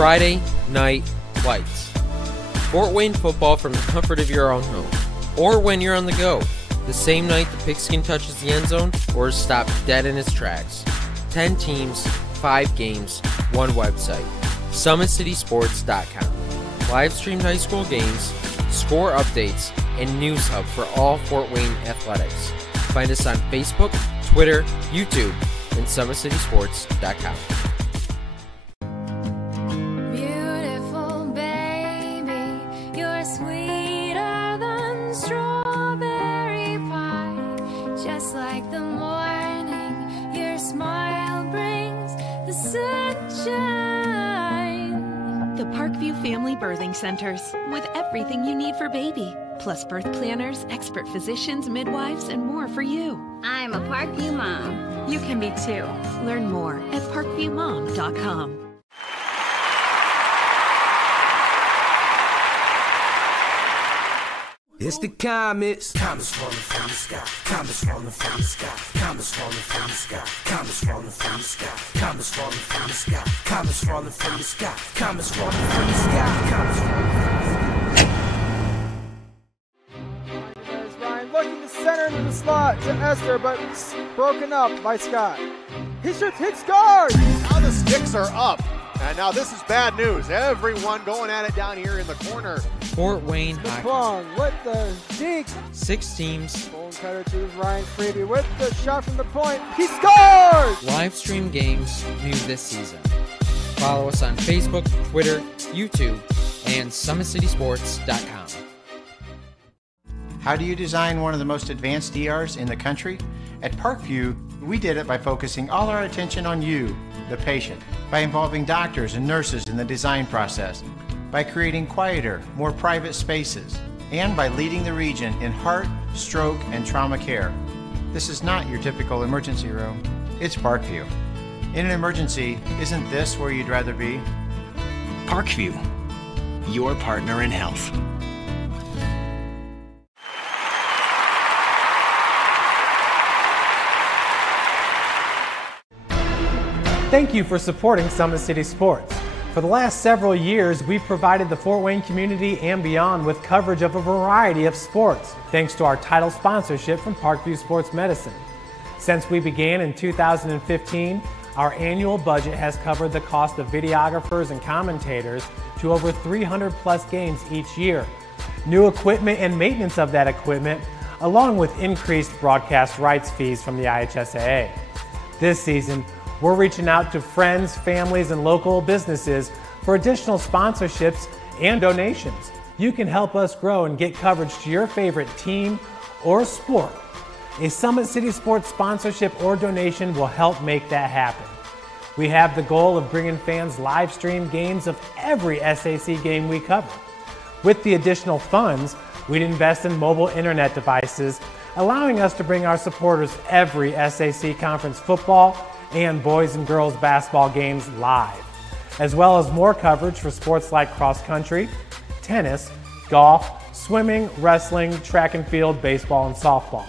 Friday Night Lights. Fort Wayne football from the comfort of your own home, or when you're on the go. The same night the pigskin touches the end zone or is stopped dead in its tracks. 10 teams, 5 games, 1 website. SummitCitySports.com. Live streamed high school games, score updates, and news hub for all Fort Wayne athletics. Find us on Facebook, Twitter, YouTube, and SummitCitySports.com. Beautiful baby, you're sweeter than strawberry pie. Just like the morning, your smile brings the sunshine. The Parkview Family Birthing Centers, with everything you need for baby, plus birth planners, expert physicians, midwives, and more for you. I'm a Parkview mom. You can be too. Learn more at parkviewmom.com. It's the comets. Comets falling from the sky. Comets falling from the sky. Comets falling from the sky. Comets falling from the sky. Comets falling from the sky. Comets falling from the sky. Comets falling from the sky. Comets falling from the sky. There's Ryan looking to center into the slot to Esther, but broken up by Scott. He shoots, hit, scores! Now the sticks are up. And now this is bad news. Everyone going at it down here in the corner. Fort Wayne hockey. Long with the deke. 6 teams. Bone cutter to Ryan Freeby with the shot from the point. He scores! Live stream games new this season. Follow us on Facebook, Twitter, YouTube, and SummitCitySports.com. How do you design one of the most advanced ERs in the country? At Parkview, we did it by focusing all our attention on you, the patient, by involving doctors and nurses in the design process, by creating quieter, more private spaces, and by leading the region in heart, stroke, and trauma care. This is not your typical emergency room. It's Parkview. In an emergency, isn't this where you'd rather be? Parkview, your partner in health. Thank you for supporting Summit City Sports. For the last several years, we've provided the Fort Wayne community and beyond with coverage of a variety of sports, thanks to our title sponsorship from Parkview Sports Medicine. Since we began in 2015, our annual budget has covered the cost of videographers and commentators to over 300 plus games each year. New equipment and maintenance of that equipment, along with increased broadcast rights fees from the IHSAA. This season, we're reaching out to friends, families, and local businesses for additional sponsorships and donations. You can help us grow and get coverage to your favorite team or sport. A Summit City Sports sponsorship or donation will help make that happen. We have the goal of bringing fans live stream games of every SAC game we cover. With the additional funds, we'd invest in mobile internet devices, allowing us to bring our supporters every SAC conference football and boys and girls basketball games live, as well as more coverage for sports like cross country, tennis, golf, swimming, wrestling, track and field, baseball, and softball.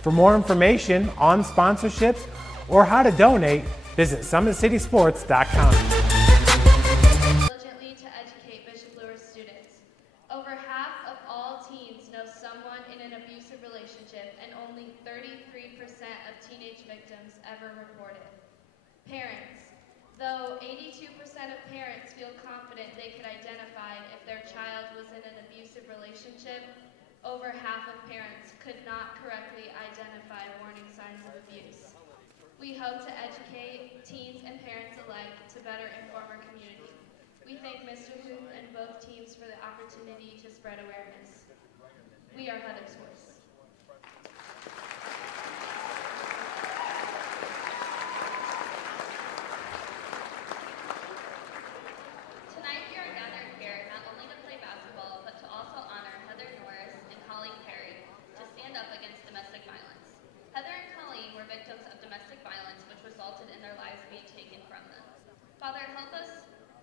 For more information on sponsorships or how to donate, visit SummitCitySports.com. Diligently to educate Bishop Luers students. Over half of all teens know someone in an abusive relationship, and only 33% of teenage victims ever reported. Parents. Though 82% of parents feel confident they could identify if their child was in an abusive relationship, over half of parents could not correctly identify warning signs of abuse. We hope to educate teens and parents alike to better inform our community. We thank Mr. Huth and both teams for the opportunity to spread awareness. We are Heather's voice. Father,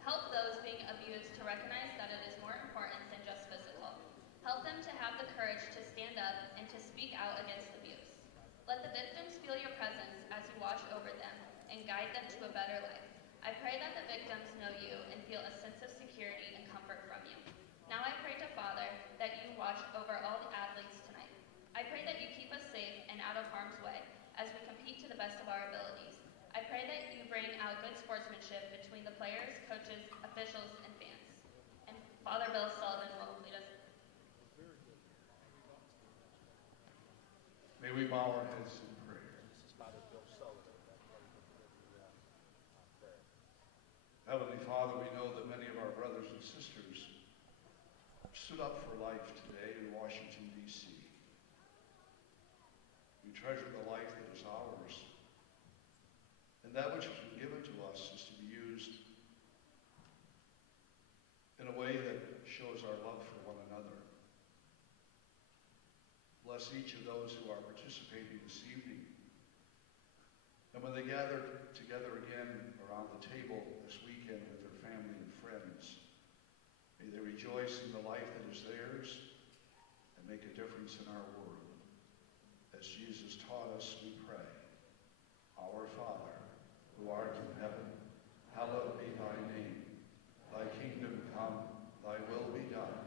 help those being abused to recognize that it is more important than just physical. Help them to have the courage to stand up and to speak out against abuse. Let the victims feel your presence as you watch over them and guide them to a better life. I pray that the victims know you and feel a sense we bow our heads in prayer? Heavenly Father, we know that many of our brothers and sisters stood up for life today in Washington, D.C. We treasure the life that is ours, and that which has been given to us is to be used in a way that shows our love for one another. Bless each of those who are participating this evening, and when they gather together again around the table this weekend with their family and friends, may they rejoice in the life that is theirs and make a difference in our world. As Jesus taught us, we pray, Our Father, who art in heaven, hallowed be thy name. Thy kingdom come, thy will be done,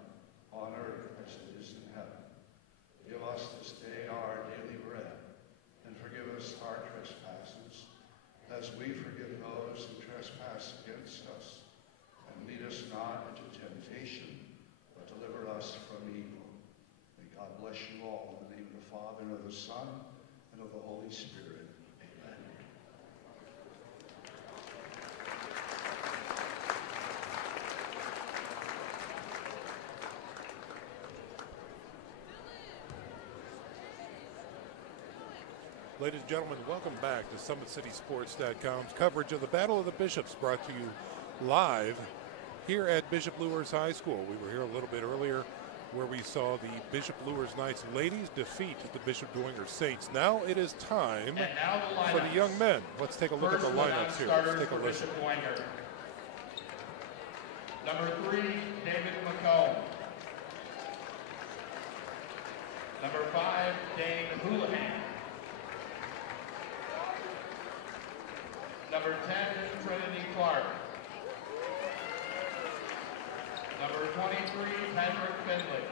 on earth as it is in heaven. Give us this day our daily bread, and forgive us our trespasses, as we forgive those who trespass against us. And lead us not into temptation, but deliver us from evil. May God bless you all in the name of the Father, and of the Son, and of the Holy Spirit. Amen. Ladies and gentlemen, welcome back to SummitCitySports.com's coverage of the Battle of the Bishops, brought to you live here at Bishop Luers High School. We were here a little bit earlier where we saw the Bishop Luers Knights ladies defeat the Bishop Dwenger Saints. Now it is time for the young men. Let's take a look at the lineups here. Let's take a listen. Number 3, David McComb. Number 5, Dane Houlihan. Number 10, Trinity Clark. Number 23, Patrick Finley.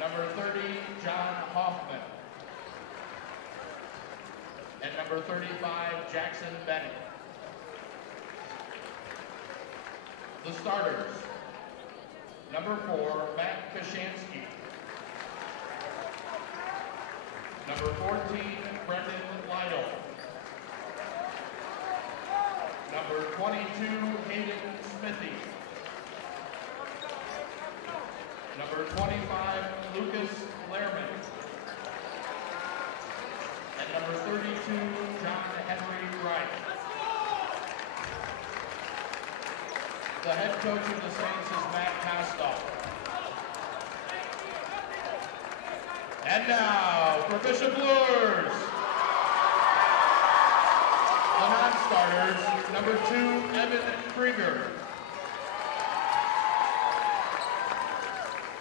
Number 30, John Hoffman. And number 35, Jackson Bennett. The starters. Number 4, Matt Kashansky. Number 14, Brendan Lytle. Number 22, Hayden Smithy. Number 25, Lucas Lehrman. And number 32, John Henry Wright. The head coach of the Saints is Matt Kostoff. And now, for Bishop Luers, the non-starters, number 2, Evan Krieger.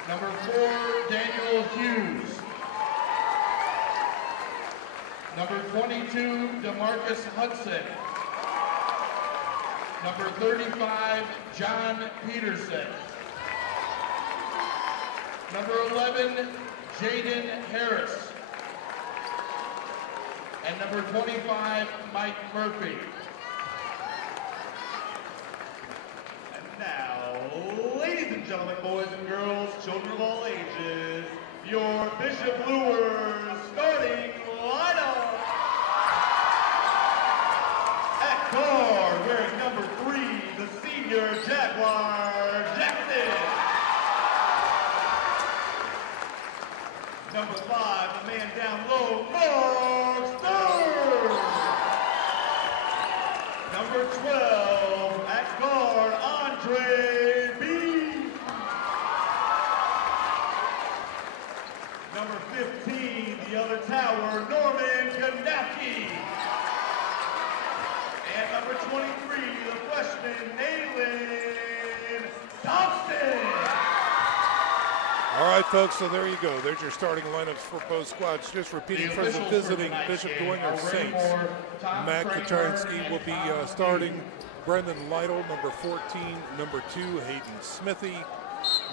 Number 4, Daniel Hughes. Number 22, DeMarcus Hudson. Number 35, John Peterson. Number 11, Jaden Harris. And number 25, Mike Murphy. And now, ladies and gentlemen, boys and girls, children of all ages, your Bishop Luers starting lineup. At guard, wearing number 3, the senior Jaguar Jackson. Number 5, the man down low, Mark Stern. Number 12, at guard, Andre B. Number 15, the other tower, Norman Kanapke. And number 23, the freshman, Naylin Thompson. All right, folks, so there you go. There's your starting lineups for both squads. Just repeating for the visiting Bishop Dwenger Saints. Matt Kaczynski will be starting. Brendan Lytle, number 14. Number 2, Hayden Smithy.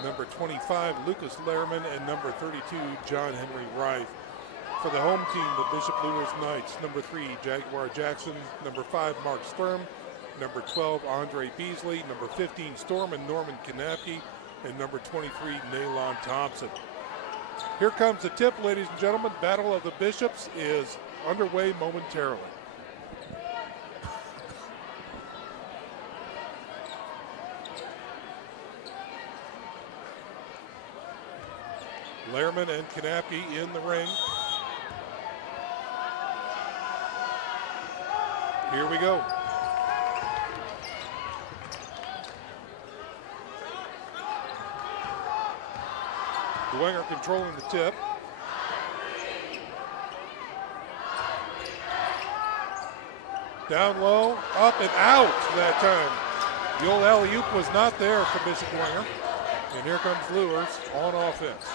Number 25, Lucas Lehrman. And number 32, John Henry Wright. For the home team, the Bishop Luers Knights, number 3, Jaguar Jackson. Number 5, Mark Sturm. Number 12, Andre Beasley. Number 15, Storm and Norman Kanapke. And number 23, Naylon Thompson. Here comes the tip, ladies and gentlemen. Battle of the Bishops is underway momentarily. Lehrman and Kanapke in the ring. Here we go. Dwenger controlling the tip. Down low, up and out that time. The old alley-oop was not there for Bishop Dwenger. And here comes Luers on offense.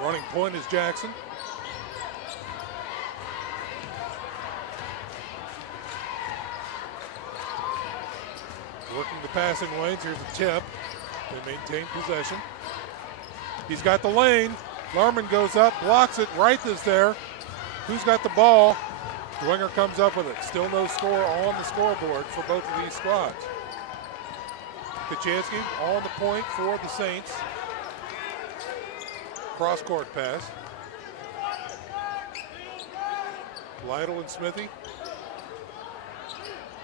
Running point is Jackson. Working the passing lanes. Here's a tip. They maintain possession. He's got the lane. Larman goes up, blocks it. Reith is there. Who's got the ball? Dwenger comes up with it. Still no score on the scoreboard for both of these squads. Kachansky on the point for the Saints. Cross-court pass. Lytle and Smithy.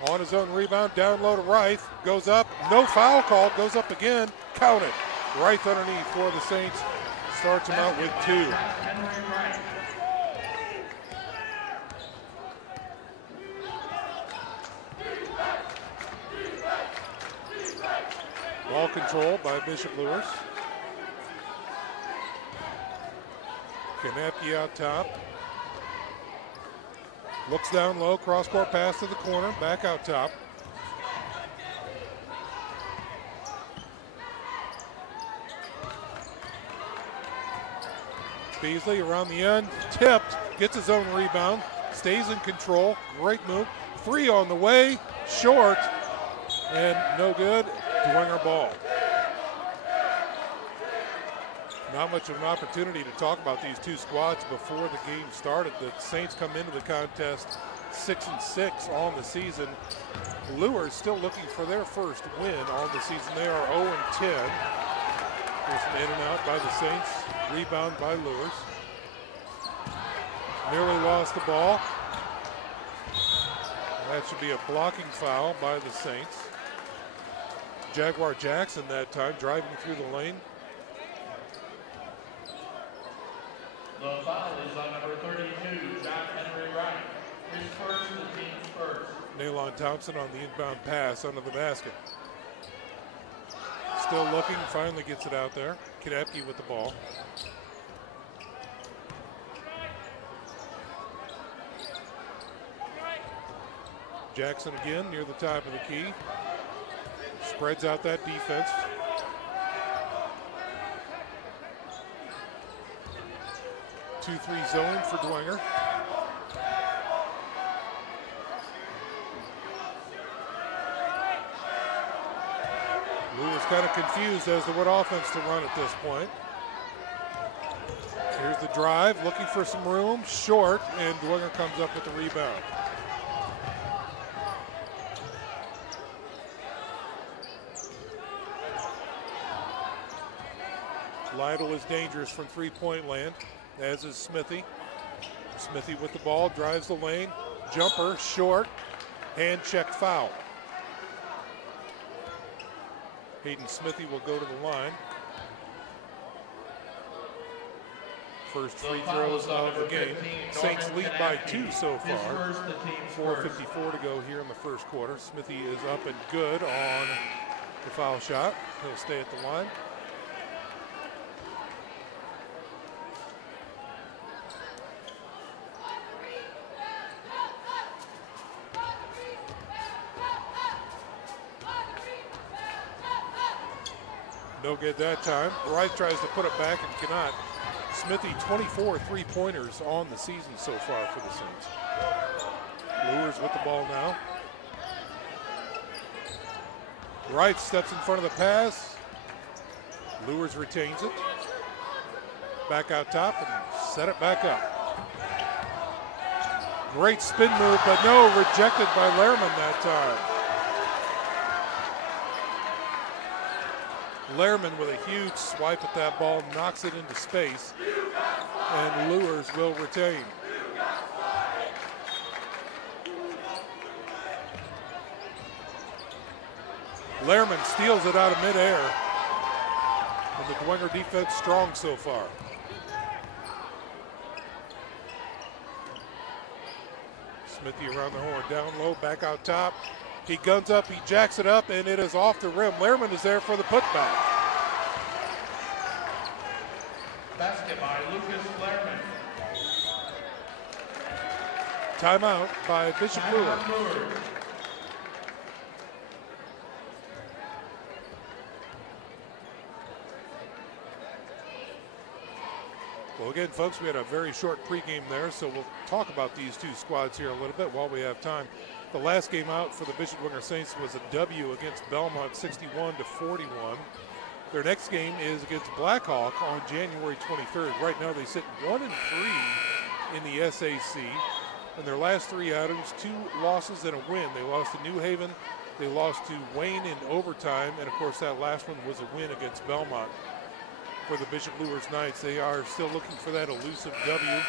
On his own rebound, down low to Reith. Goes up, no foul called, goes up again, count it. Reith underneath for the Saints. Starts him out with 2. Ball control by Bishop Luers. Kanapke out top. Looks down low, cross-court pass to the corner, back out top. Beasley around the end, tipped, gets his own rebound, stays in control, great move. 3 on the way, short, and no good. Dwenger ball. Not much of an opportunity to talk about these two squads before the game started. The Saints come into the contest 6-6 on the season. Luers still looking for their first win on the season. They are 0-10. There's an in and out by the Saints. Rebound by Luers. Nearly lost the ball. That should be a blocking foul by the Saints. Jaguar Jackson that time driving through the lane. The foul is on number 32, John Henry Wright. His first, the team's first. Nalon Thompson on the inbound pass under the basket. Still looking, finally gets it out there. Kanapke with the ball. Jackson again near the top of the key. Spreads out that defense. Two-three zone for Dwenger. Luers kind of confused as to what offense to run at this point. Here's the drive, looking for some room, short, and Dwenger comes up with the rebound. Lytle is dangerous from three-point land, as is Smithy. Smithy with the ball, drives the lane, jumper, short, hand check foul. Hayden Smithy will go to the line. First free throws of the game. Saints lead by 2 so far. 4:54 to go here in the first quarter. Smithy is up and good on the foul shot. He'll stay at the line. No good that time. Rice tries to put it back and cannot. Smithy, 24 three-pointers on the season so far for the Saints. Luers with the ball now. Wright steps in front of the pass. Luers retains it. Back out top and set it back up. Great spin move, but no, rejected by Lehrman that time. Lehrman with a huge swipe at that ball, knocks it into space, and Luers will retain. Lehrman steals it out of midair, and the Dwenger defense strong so far. Smithy around the horn, down low, back out top. He guns up, he jacks it up, and it is off the rim. Lehrman is there for the putback. Basket by Lucas Lehrman. Timeout by Bishop Luers. Well, again, folks, we had a very short pregame there, so we'll talk about these two squads here a little bit while we have time. The last game out for the Bishop Dwenger Saints was a W against Belmont, 61-41. Their next game is against Blackhawk on January 23rd. Right now, they sit 1-3 in the SAC. In their last 3 outings, 2 losses and a win. They lost to New Haven, they lost to Wayne in overtime, and of course, that last one was a win against Belmont. For the Bishop Luers Knights, they are still looking for that elusive W.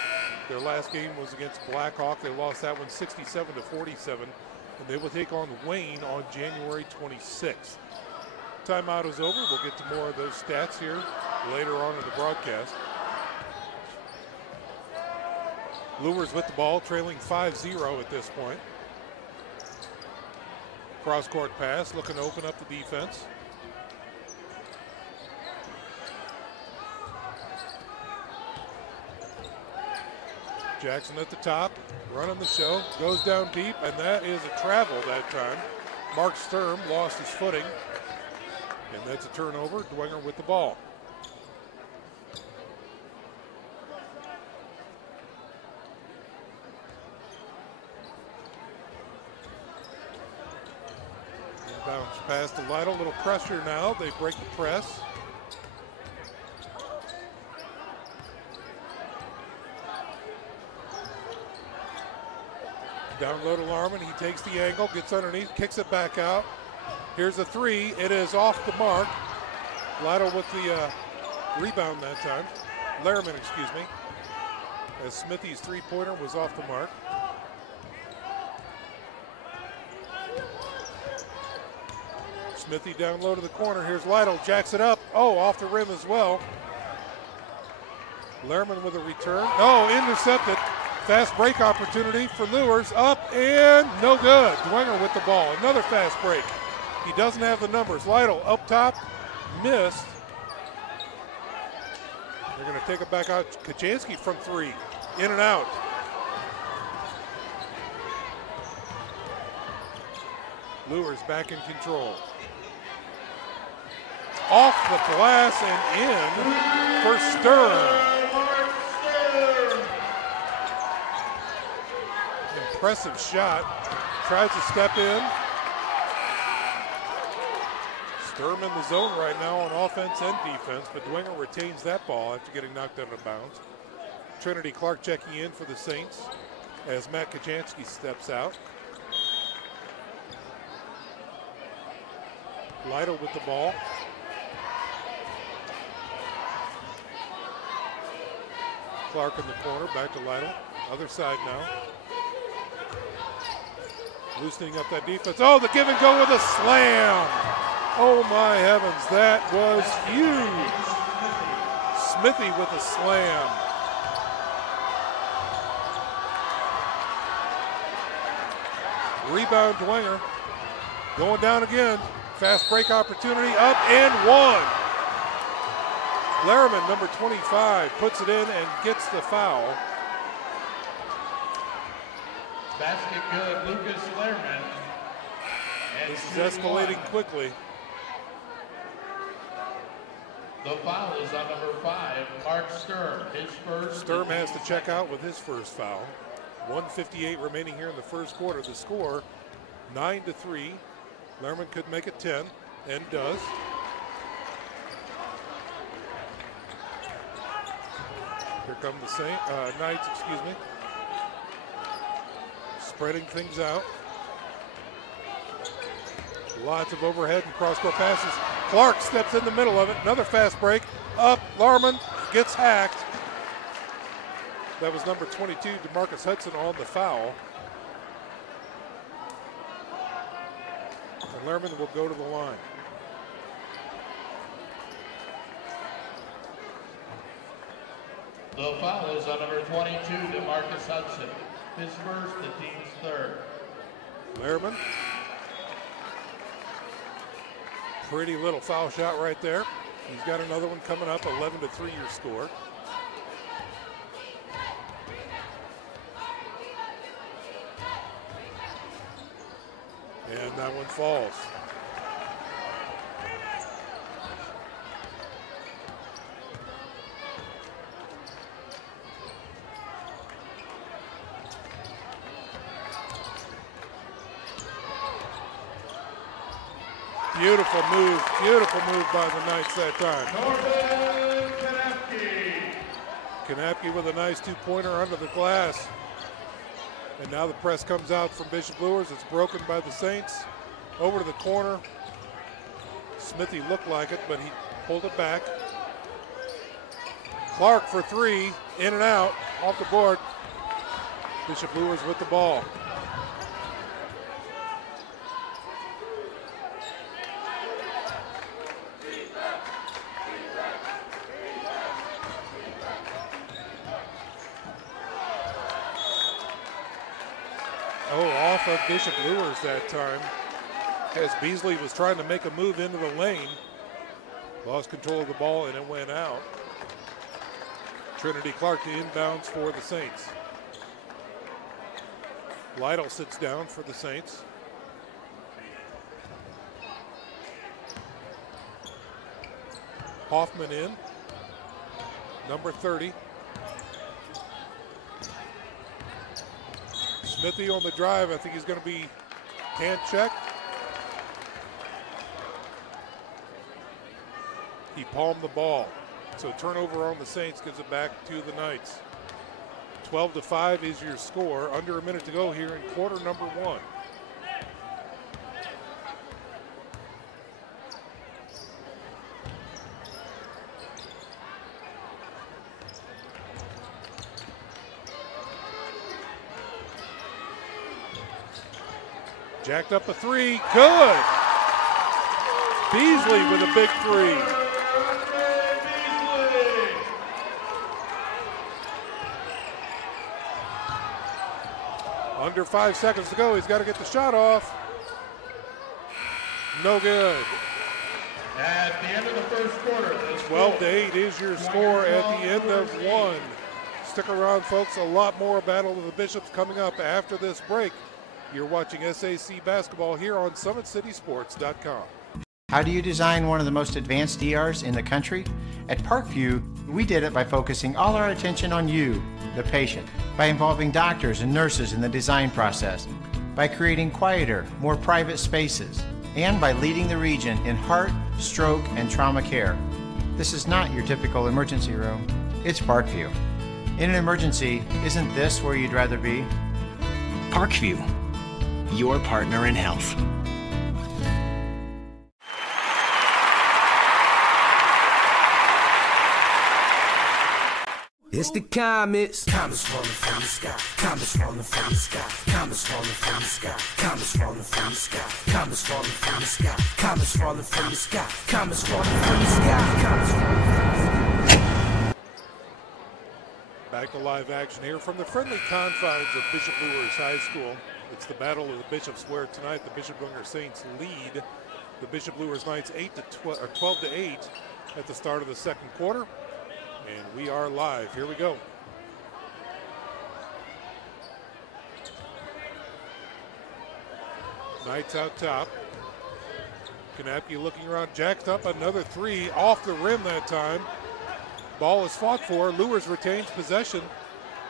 Their last game was against Blackhawk. They lost that one 67-47, and they will take on Wayne on January 26th. Timeout is over. We'll get to more of those stats here later on in the broadcast. Luers with the ball, trailing 5-0 at this point. Cross-court pass, looking to open up the defense. Jackson at the top, running the show, goes down deep, and that is a travel that time. Mark Sturm lost his footing, and that's a turnover. Dwenger with the ball. Bounce pass to Lytle, little pressure now. They break the press. Down low to Larman, he takes the angle, gets underneath, kicks it back out. Here's a 3, it is off the mark. Lytle with the rebound that time. Lehrman, excuse me. As Smithy's 3-pointer was off the mark. Smithy down low to the corner, here's Lytle, jacks it up. Oh, off the rim as well. Lehrman with a return. Oh, intercepted. Fast break opportunity for Luers, up and no good. Dwenger with the ball, another fast break. He doesn't have the numbers. Lytle up top, missed. They're gonna take it back out. Kaczynski from 3, in and out. Luers back in control. Off the glass and in for Sturm. Impressive shot. Tries to step in. Sturm in the zone right now on offense and defense, but Dwenger retains that ball after getting knocked out of bounds. Trinity Clark checking in for the Saints as Matt Kaczynski steps out. Lytle with the ball. Clark in the corner, back to Lytle. Other side now. Loosening up that defense. Oh, the give and go with a slam. Oh my heavens, that was huge. Smithy with a slam. Rebound Dwenger. Going down again. Fast break opportunity, up and one. Lehrman, number 25, puts it in and gets the foul. Basket good, Lucas Lehrman. This is escalating quickly. The foul is on number 5, Mark Sturm. His first. Sturm has to check out with his first foul. 1:58 remaining here in the first quarter. The score, 9-3. Lehrman could make it 10, and does. Here come the Knights, excuse me. Spreading things out. Lots of overhead and cross-court passes. Clark steps in the middle of it. Another fast break. Up. Larman gets hacked. That was number 22, DeMarcus Hudson, on the foul. And Lehrman will go to the line. The foul is on number 22, DeMarcus Hudson. His first, the team's third. Lehrman. Pretty little foul shot right there. He's got another one coming up, 11-3 your score. And that one falls. Beautiful move by the Knights that time. Kanapke with a nice two-pointer under the glass. And now the press comes out from Bishop Luers. It's broken by the Saints. Over to the corner. Smithy looked like it, but he pulled it back. Clark for three, in and out, off the board. Bishop Luers with the ball. Off of Bishop Luers that time, as Beasley was trying to make a move into the lane. Lost control of the ball and it went out. Trinity Clark to inbounds for the Saints. Lytle sits down for the Saints. Hoffman in, number 30. Smithy on the drive. I think he's going to be hand checked. He palmed the ball. So turnover on the Saints gives it back to the Knights. 12-5 is your score. Under a minute to go here in quarter number one. Jacked up a three, good. Beasley with a big three. Under 5 seconds to go, he's got to get the shot off. No good. At the end of the first quarter. 12-8 is your score at the end of one. Stick around, folks. A lot more Battle of the Bishops coming up after this break. You're watching SAC basketball here on SummitCitySports.com. How do you design one of the most advanced ERs in the country? At Parkview, we did it by focusing all our attention on you, the patient, by involving doctors and nurses in the design process, by creating quieter, more private spaces, and by leading the region in heart, stroke, and trauma care. This is not your typical emergency room. It's Parkview. In an emergency, isn't this where you'd rather be? Parkview, your partner in health. It's the comets. Comets falling from the sky. Comets falling from the sky. Comets falling from the sky. Comets falling from the sky. Comets falling from the sky. Comets falling from the sky. Comets falling from the sky. Comets falling from the sky. Back to live action here from the friendly confines of Bishop Luers High School. It's the Battle of the Bishops, where tonight the Bishop Dwenger Saints lead the Bishop Luers Knights 12-8 at the start of the second quarter. And we are live. Here we go. Knights out top. Kanapke looking around, jacked up another three off the rim that time. Ball is fought for. Luers retains possession,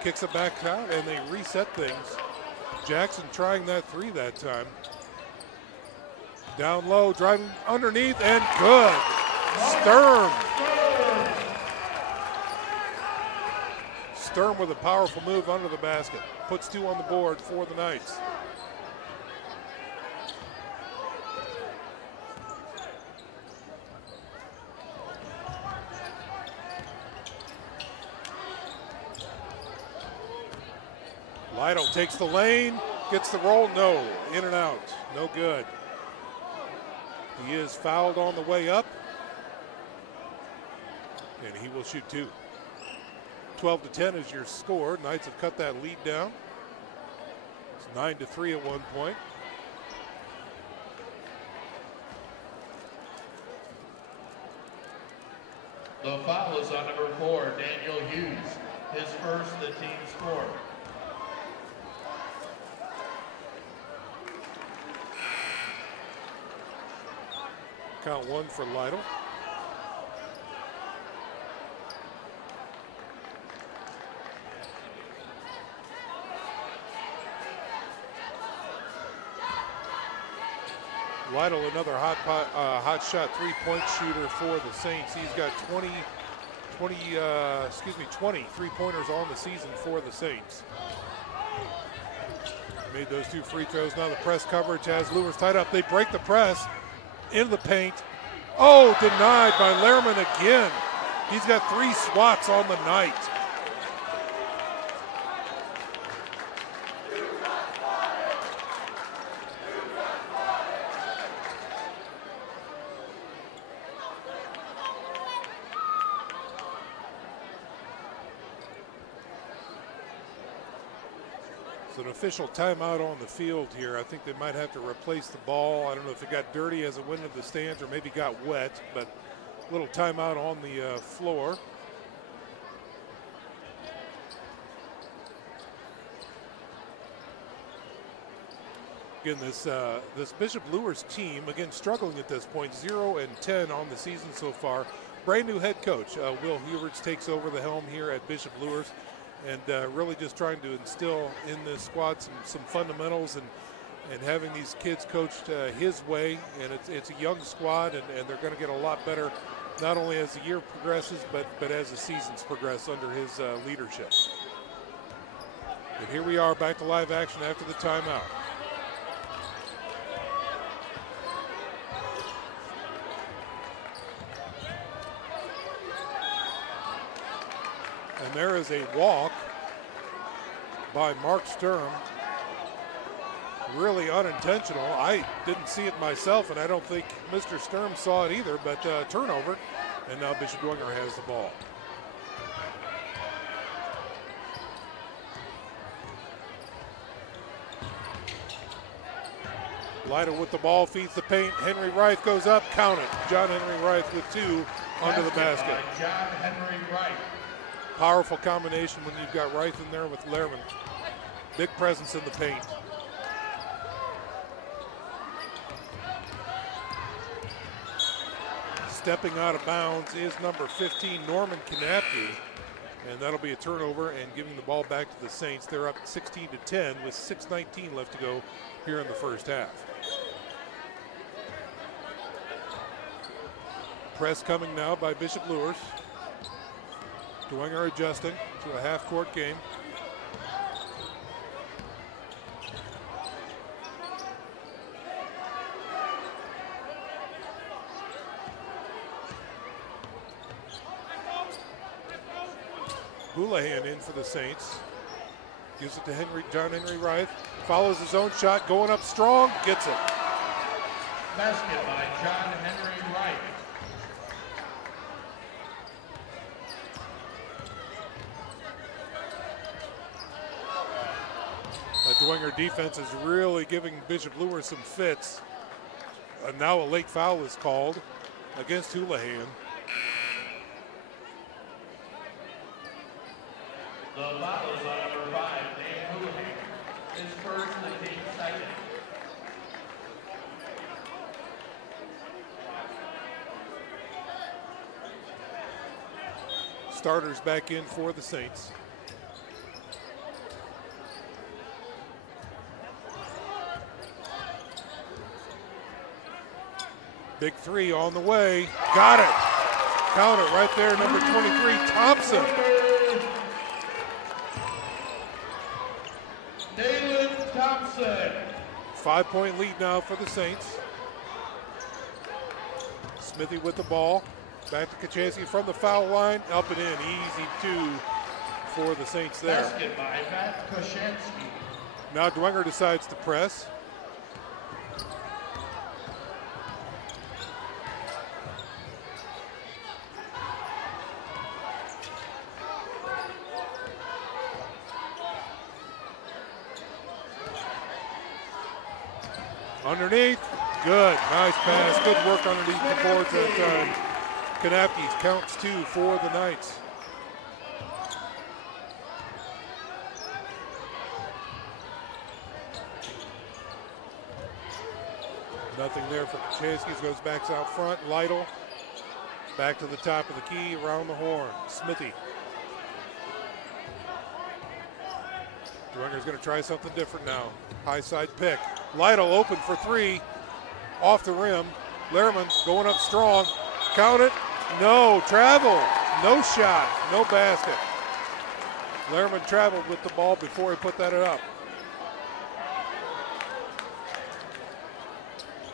kicks it back out, and they reset things. Jackson trying that three that time. Down low, driving underneath, and good. Sturm. Sturm with a powerful move under the basket. Puts two on the board for the Knights. Lytle takes the lane, gets the roll, no, in and out, no good. He is fouled on the way up, and he will shoot 2. 12-10 is your score. Knights have cut that lead down. It's 9-3 at one point. The foul is on number 4, Daniel Hughes. His first, the team score. Count 1 for Lytle. Lytle, another hot shot three-point shooter for the Saints. He's got 20 three-pointers on the season for the Saints. Made those 2 free throws. Now the press coverage has Luers tied up. They break the press into the paint. Oh, denied by Lehrman again. He's got 3 swats on the night. It's an official timeout on the field here. I think they might have to replace the ball. I don't know if it got dirty as it went into the stands or maybe got wet, but a little timeout on the floor. Again, this Bishop Luers team, again, struggling at this point, 0-10 on the season so far. Brand new head coach, Will Huberts, takes over the helm here at Bishop Luers. And really just trying to instill in this squad some fundamentals and having these kids coached his way. And it's a young squad, and they're going to get a lot better, not only as the year progresses, but as the seasons progress under his leadership. And here we are back to live action after the timeout. And there is a walk by Mark Sturm. Really unintentional. I didn't see it myself, and I don't think Mr. Sturm saw it either, but turnover. And now Bishop Dwenger has the ball. Lytle with the ball, feeds the paint. Henry Reith goes up, count it. John Henry Reith with 2 under the basket. John Henry Reith. Powerful combination when you've got Reith in there with Lehrman. Big presence in the paint. Stepping out of bounds is number 15, Norman Kanapke. And that'll be a turnover and giving the ball back to the Saints. They're up 16-10 with 6:19 left to go here in the first half. Press coming now by Bishop Luers. Dwenger adjusting to a half-court game. Houlihan in for the Saints. Gives it to John Henry Reith. Follows his own shot, going up strong, gets it. Basket by John Henry Reith. The Dwenger defense is really giving Bishop Luers some fits. Now a late foul is called against Houlihan. The foul is on number 5, Dan Houlihan. His first, the team second. Starters back in for the Saints. Big 3 on the way. Got it. Count it right there, number 23, Thompson. Dalen Thompson. 5-point lead now for the Saints. Smithy with the ball. Back to Kaczynski from the foul line. Up and in. Easy 2 for the Saints there. Basket by Matt Koshansky. Now Dwenger decides to press. Underneath, good, nice pass, good work underneath the boards that time. Kanapke counts 2 for the Knights. Nothing there for Kachansky, goes back out front. Lytle back to the top of the key, around the horn. Smithy. Dwenger's going to try something different now. High side pick. Lytle open for 3. Off the rim. Lehrman going up strong. Count it. No. Travel. No shot. No basket. Lehrman traveled with the ball before he put that up.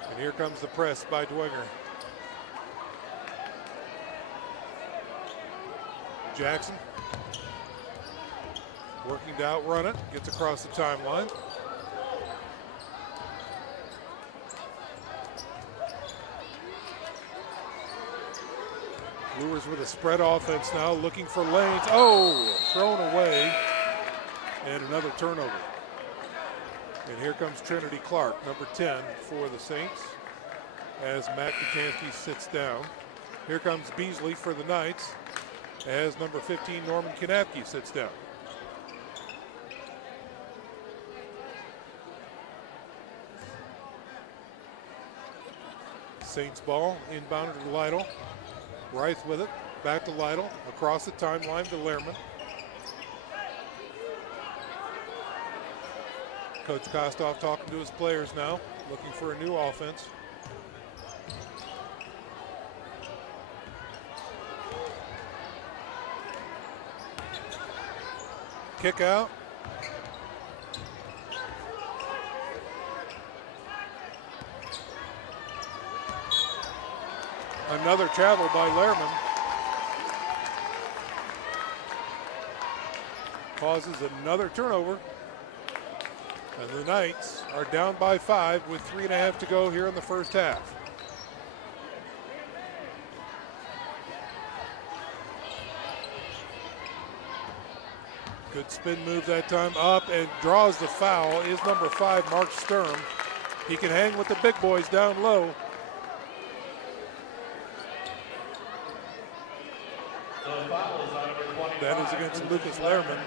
And here comes the press by Dwenger. Jackson working to outrun it, gets across the timeline. Luers with a spread offense now, looking for lanes. Oh, thrown away, and another turnover. And here comes Trinity Clark, number 10 for the Saints, as Matt Kachansky sits down. Here comes Beasley for the Knights, as number 15 Norman Kanapke sits down. Saints ball, inbounded to Lytle. Reith with it, back to Lytle, across the timeline to Lehrman. Coach Kostoff talking to his players now, looking for a new offense. Kick out. Another travel by Lehrman. Causes another turnover. And the Knights are down by 5 with 3.5 to go here in the first half. Good spin move that time, up and draws the foul is number 5, Mark Sturm. He can hang with the big boys down low. That is against Lucas Lehrman.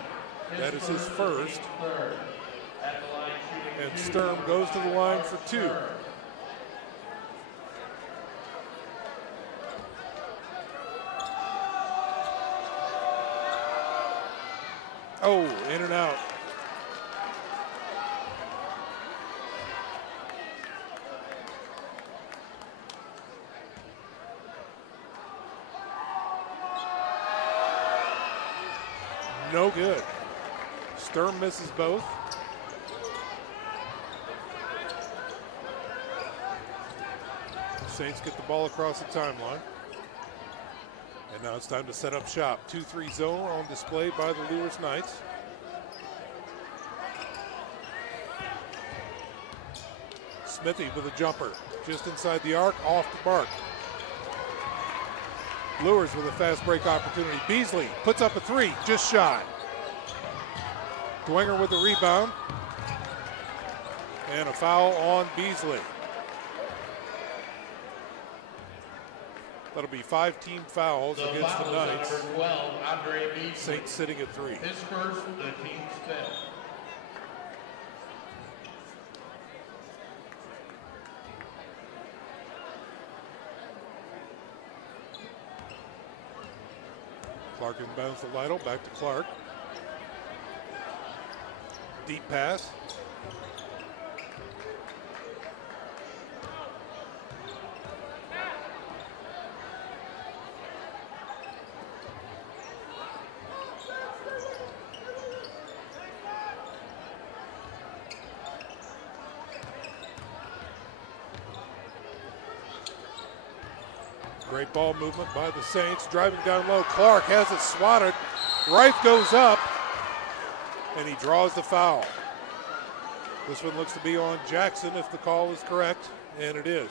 That is his first. And Sturm goes to the line for 2. Oh, in and out. No good. Sturm misses both. Saints get the ball across the timeline. And now it's time to set up shop. 2-3 zone on display by the Luers Knights. Smithy with a jumper. Just inside the arc, off the mark. Luers with a fast break opportunity. Beasley puts up a 3, just shy. Dwenger with the rebound. And a foul on Beasley. That'll be 5 team fouls against the Knights. Number 12, Andre Beasley. Saints sitting at 3. His first, the team's 5th. Clark inbounds to Lytle, back to Clark. Deep pass. Great ball movement by the Saints. Driving down low, Clark has it swatted. Reith goes up, and he draws the foul. This one looks to be on Jackson if the call is correct, and it is.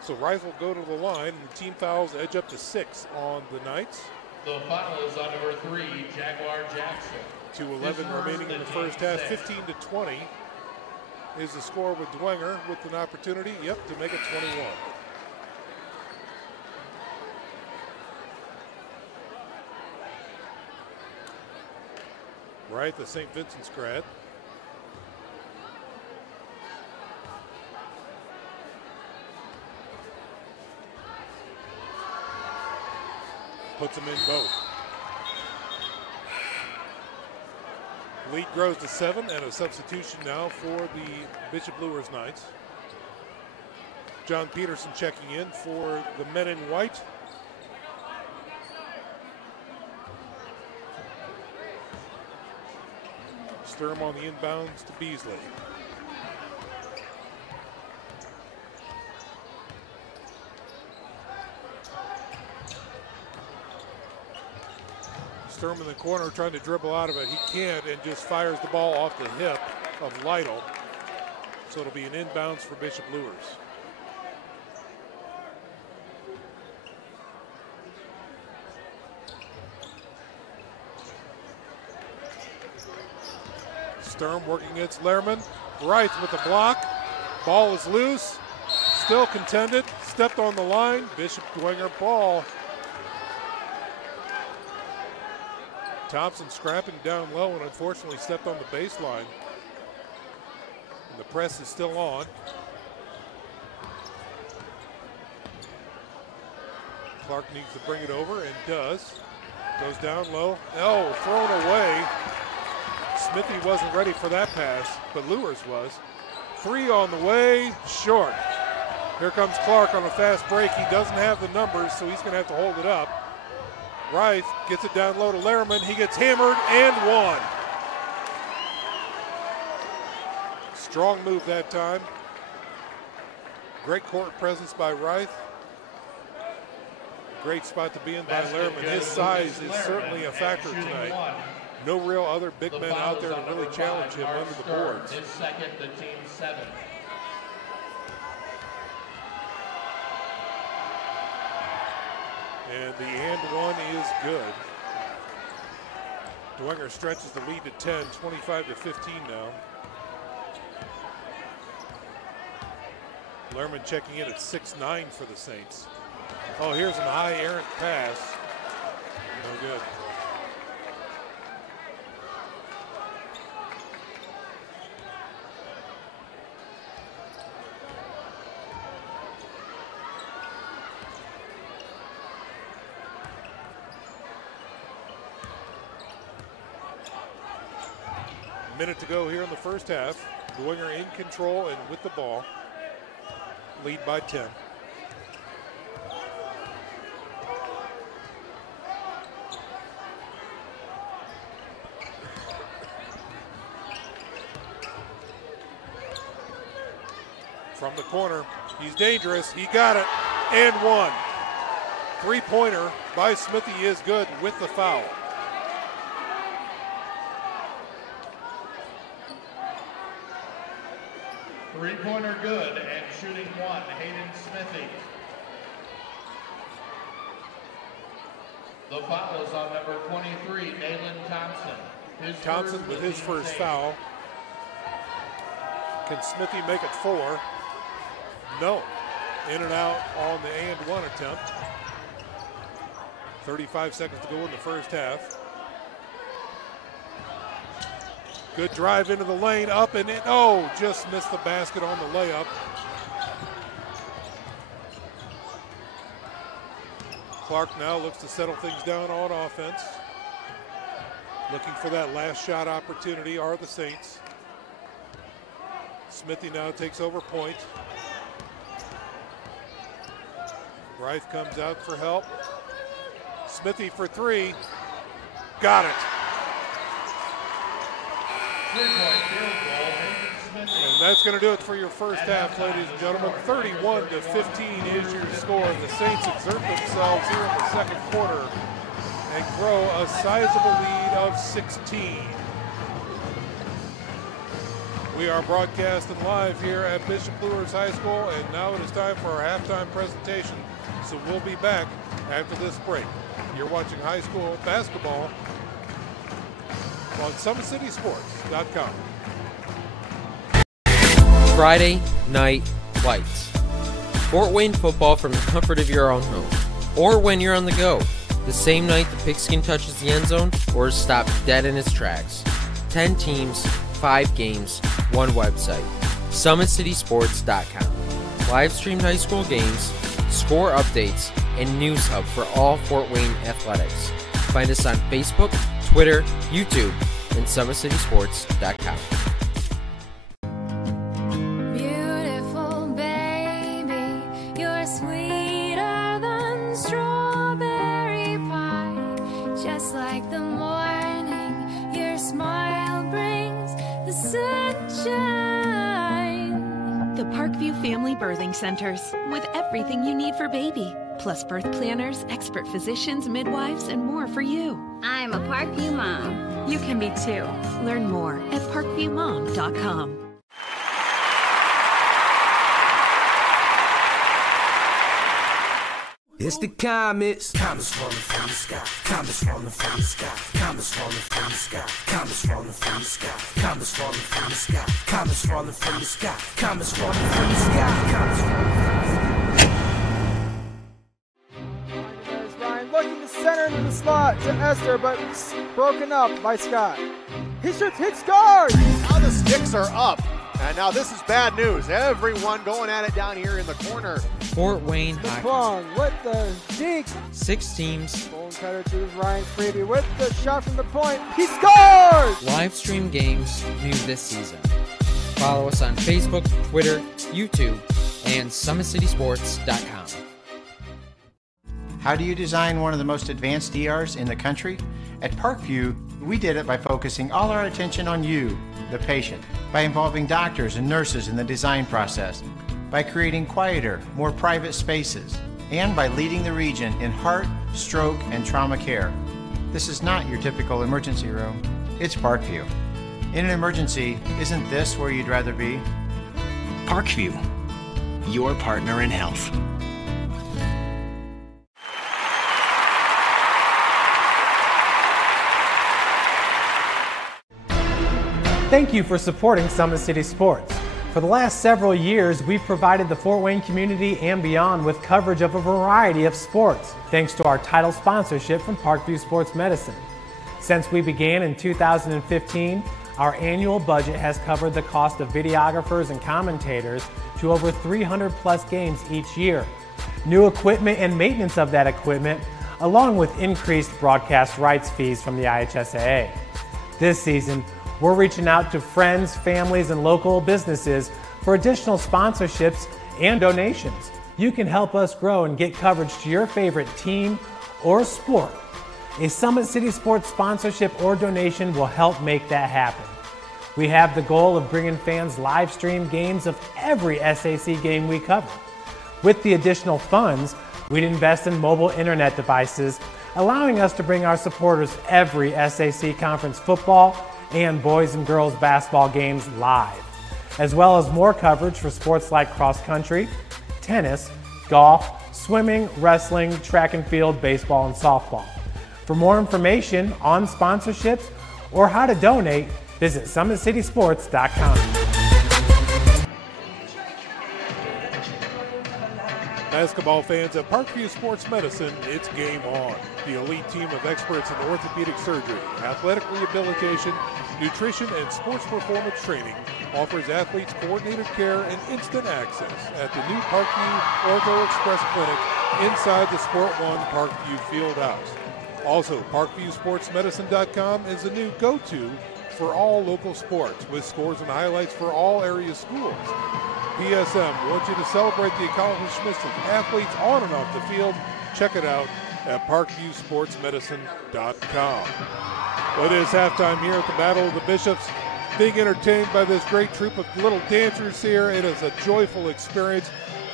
So Reith will go to the line, and the team fouls edge up to 6 on the Knights. The foul is on number 3, Jaguar Jackson. 2:11 remaining in the first half. 15-20 is the score with Dwenger with an opportunity, to make it 21. Right, the St. Vincent's grad. Puts them in both. Lead grows to 7, and a substitution now for the Bishop Luers Knights. John Peterson checking in for the men in white. Sturm on the inbounds to Beasley. Sturm in the corner trying to dribble out of it. He can't and just fires the ball off the hip of Lytle. So it'll be an inbounds for Bishop Luers. Sturm working against Lehrman. Reith with the block. Ball is loose. Still contended. Stepped on the line. Bishop Dwenger ball. Thompson scrapping down low and unfortunately stepped on the baseline. And the press is still on. Clark needs to bring it over and does. Goes down low. Oh, thrown away. Smithy wasn't ready for that pass, but Luers was. 3 on the way, short. Here comes Clark on a fast break. He doesn't have the numbers, so he's going to have to hold it up. Reith gets it down low to Lehrman. He gets hammered and one. Strong move that time. Great court presence by Reith. Great spot to be in by Lehrman. His size is certainly a factor tonight. No real other big men out there to really challenge him under the boards. His second, the team 7. And the and one is good. Dwenger stretches the lead to 10, 25-15 now. Lehrman checking in at 6'9" for the Saints. Oh, here's a high errant pass. No good. Minute to go here in the first half. Dwenger in control and with the ball. Lead by 10. From the corner, he's dangerous. He got it and one. 3-pointer by Smithy is good with the foul. Three-pointer good and shooting 1, Hayden Smithy. The foul is on number 23, Nayland Thompson. Thompson with his first foul. Can Smithy make it 4? No. In and out on the and one attempt. 35 seconds to go in the first half. Good drive into the lane, up and in. Oh, just missed the basket on the layup. Clark now looks to settle things down on offense. Looking for that last shot opportunity are the Saints. Smithy now takes over point. Reith comes out for help. Smithy for 3. Got it. Three-point field goal, Hayden Smithy. And that's going to do it for your first half, ladies and gentlemen. 31-15 is your score. The Saints exert themselves here in the second quarter and grow a sizable lead of 16. We are broadcasting live here at Bishop Luers High School, and now it is time for our halftime presentation. So we'll be back after this break. You're watching high school basketball on SummitCitySports.com. Friday Night Lights. Fort Wayne football from the comfort of your own home, or when you're on the go. The same night the pigskin touches the end zone or is stopped dead in its tracks. 10 teams, 5 games, 1 website. SummitCitySports.com. Live streamed high school games, score updates, and news hub for all Fort Wayne athletics. Find us on Facebook, Twitter, YouTube, and SummitCitySports.com. Beautiful baby, you're sweeter than strawberry pie. Just like the morning, your smile brings the sunshine. The Parkview Family Birthing Centers, with everything you need for baby, plus birth planners, expert physicians, midwives, and more for you. I'm a Parkview mom. You can be too. Learn more at parkviewmom.com. It's the comets. Comets falling from the sky. Comets falling from the sky. Comets falling from the sky. Comets falling from the sky. Comets falling from the sky. Comets falling from the sky. Comets falling from the sky. Comets falling from There's Ryan looking to center into the slot to Esther, but broken up by Scott. He shoots, hits, scores! Now the sticks are up. And now this is bad news. Everyone going at it down here in the corner. Fort Wayne Hockey. Plong with the dink. 6 teams. Bone cutter to Ryan Freeby with the shot from the point. He scores! Live stream games new this season. Follow us on Facebook, Twitter, YouTube, and SummitCitySports.com. How do you design one of the most advanced ERs in the country? At Parkview, we did it by focusing all our attention on you, the patient, by involving doctors and nurses in the design process, by creating quieter, more private spaces, and by leading the region in heart, stroke, and trauma care. This is not your typical emergency room. It's Parkview. In an emergency, isn't this where you'd rather be? Parkview, your partner in health. Thank you for supporting Summit City Sports. For the last several years, we've provided the Fort Wayne community and beyond with coverage of a variety of sports, thanks to our title sponsorship from Parkview Sports Medicine. Since we began in 2015, our annual budget has covered the cost of videographers and commentators to over 300 plus games each year. New equipment and maintenance of that equipment, along with increased broadcast rights fees from the IHSAA. This season, we're reaching out to friends, families, and local businesses for additional sponsorships and donations. You can help us grow and get coverage to your favorite team or sport. A Summit City Sports sponsorship or donation will help make that happen. We have the goal of bringing fans live stream games of every SAC game we cover. With the additional funds, we'd invest in mobile internet devices, allowing us to bring our supporters every SAC conference football and boys and girls basketball games live, as well as more coverage for sports like cross country, tennis, golf, swimming, wrestling, track and field, baseball, and softball. For more information on sponsorships or how to donate, visit SummitCitySports.com. Basketball fans at Parkview Sports Medicine, it's game on. The elite team of experts in orthopedic surgery, athletic rehabilitation, nutrition, and sports performance training offers athletes coordinated care and instant access at the new Parkview Ortho Express Clinic inside the Sport One Parkview Fieldhouse. Also, ParkviewSportsMedicine.com is the new go-to for all local sports with scores and highlights for all area schools. PSM wants you to celebrate the accomplishments of athletes on and off the field. Check it out at ParkviewSportsMedicine.com. Well, it is halftime here at the Battle of the Bishops. being entertained by this great troupe of little dancers here. It is a joyful experience.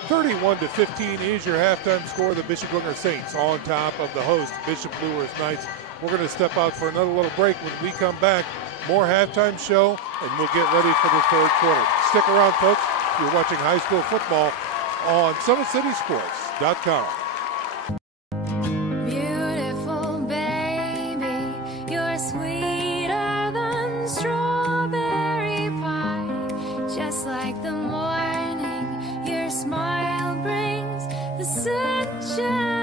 31-15 is your halftime score. The Bishop Dwenger Saints on top of the host, Bishop Luers Knights. We're going to step out for another little break. When we come back, more halftime show, and we'll get ready for the third quarter. Stick around, folks. You're watching high school football on SummitCitySports.com. Beautiful baby, you're sweeter than strawberry pie. Just like the morning, your smile brings the sunshine.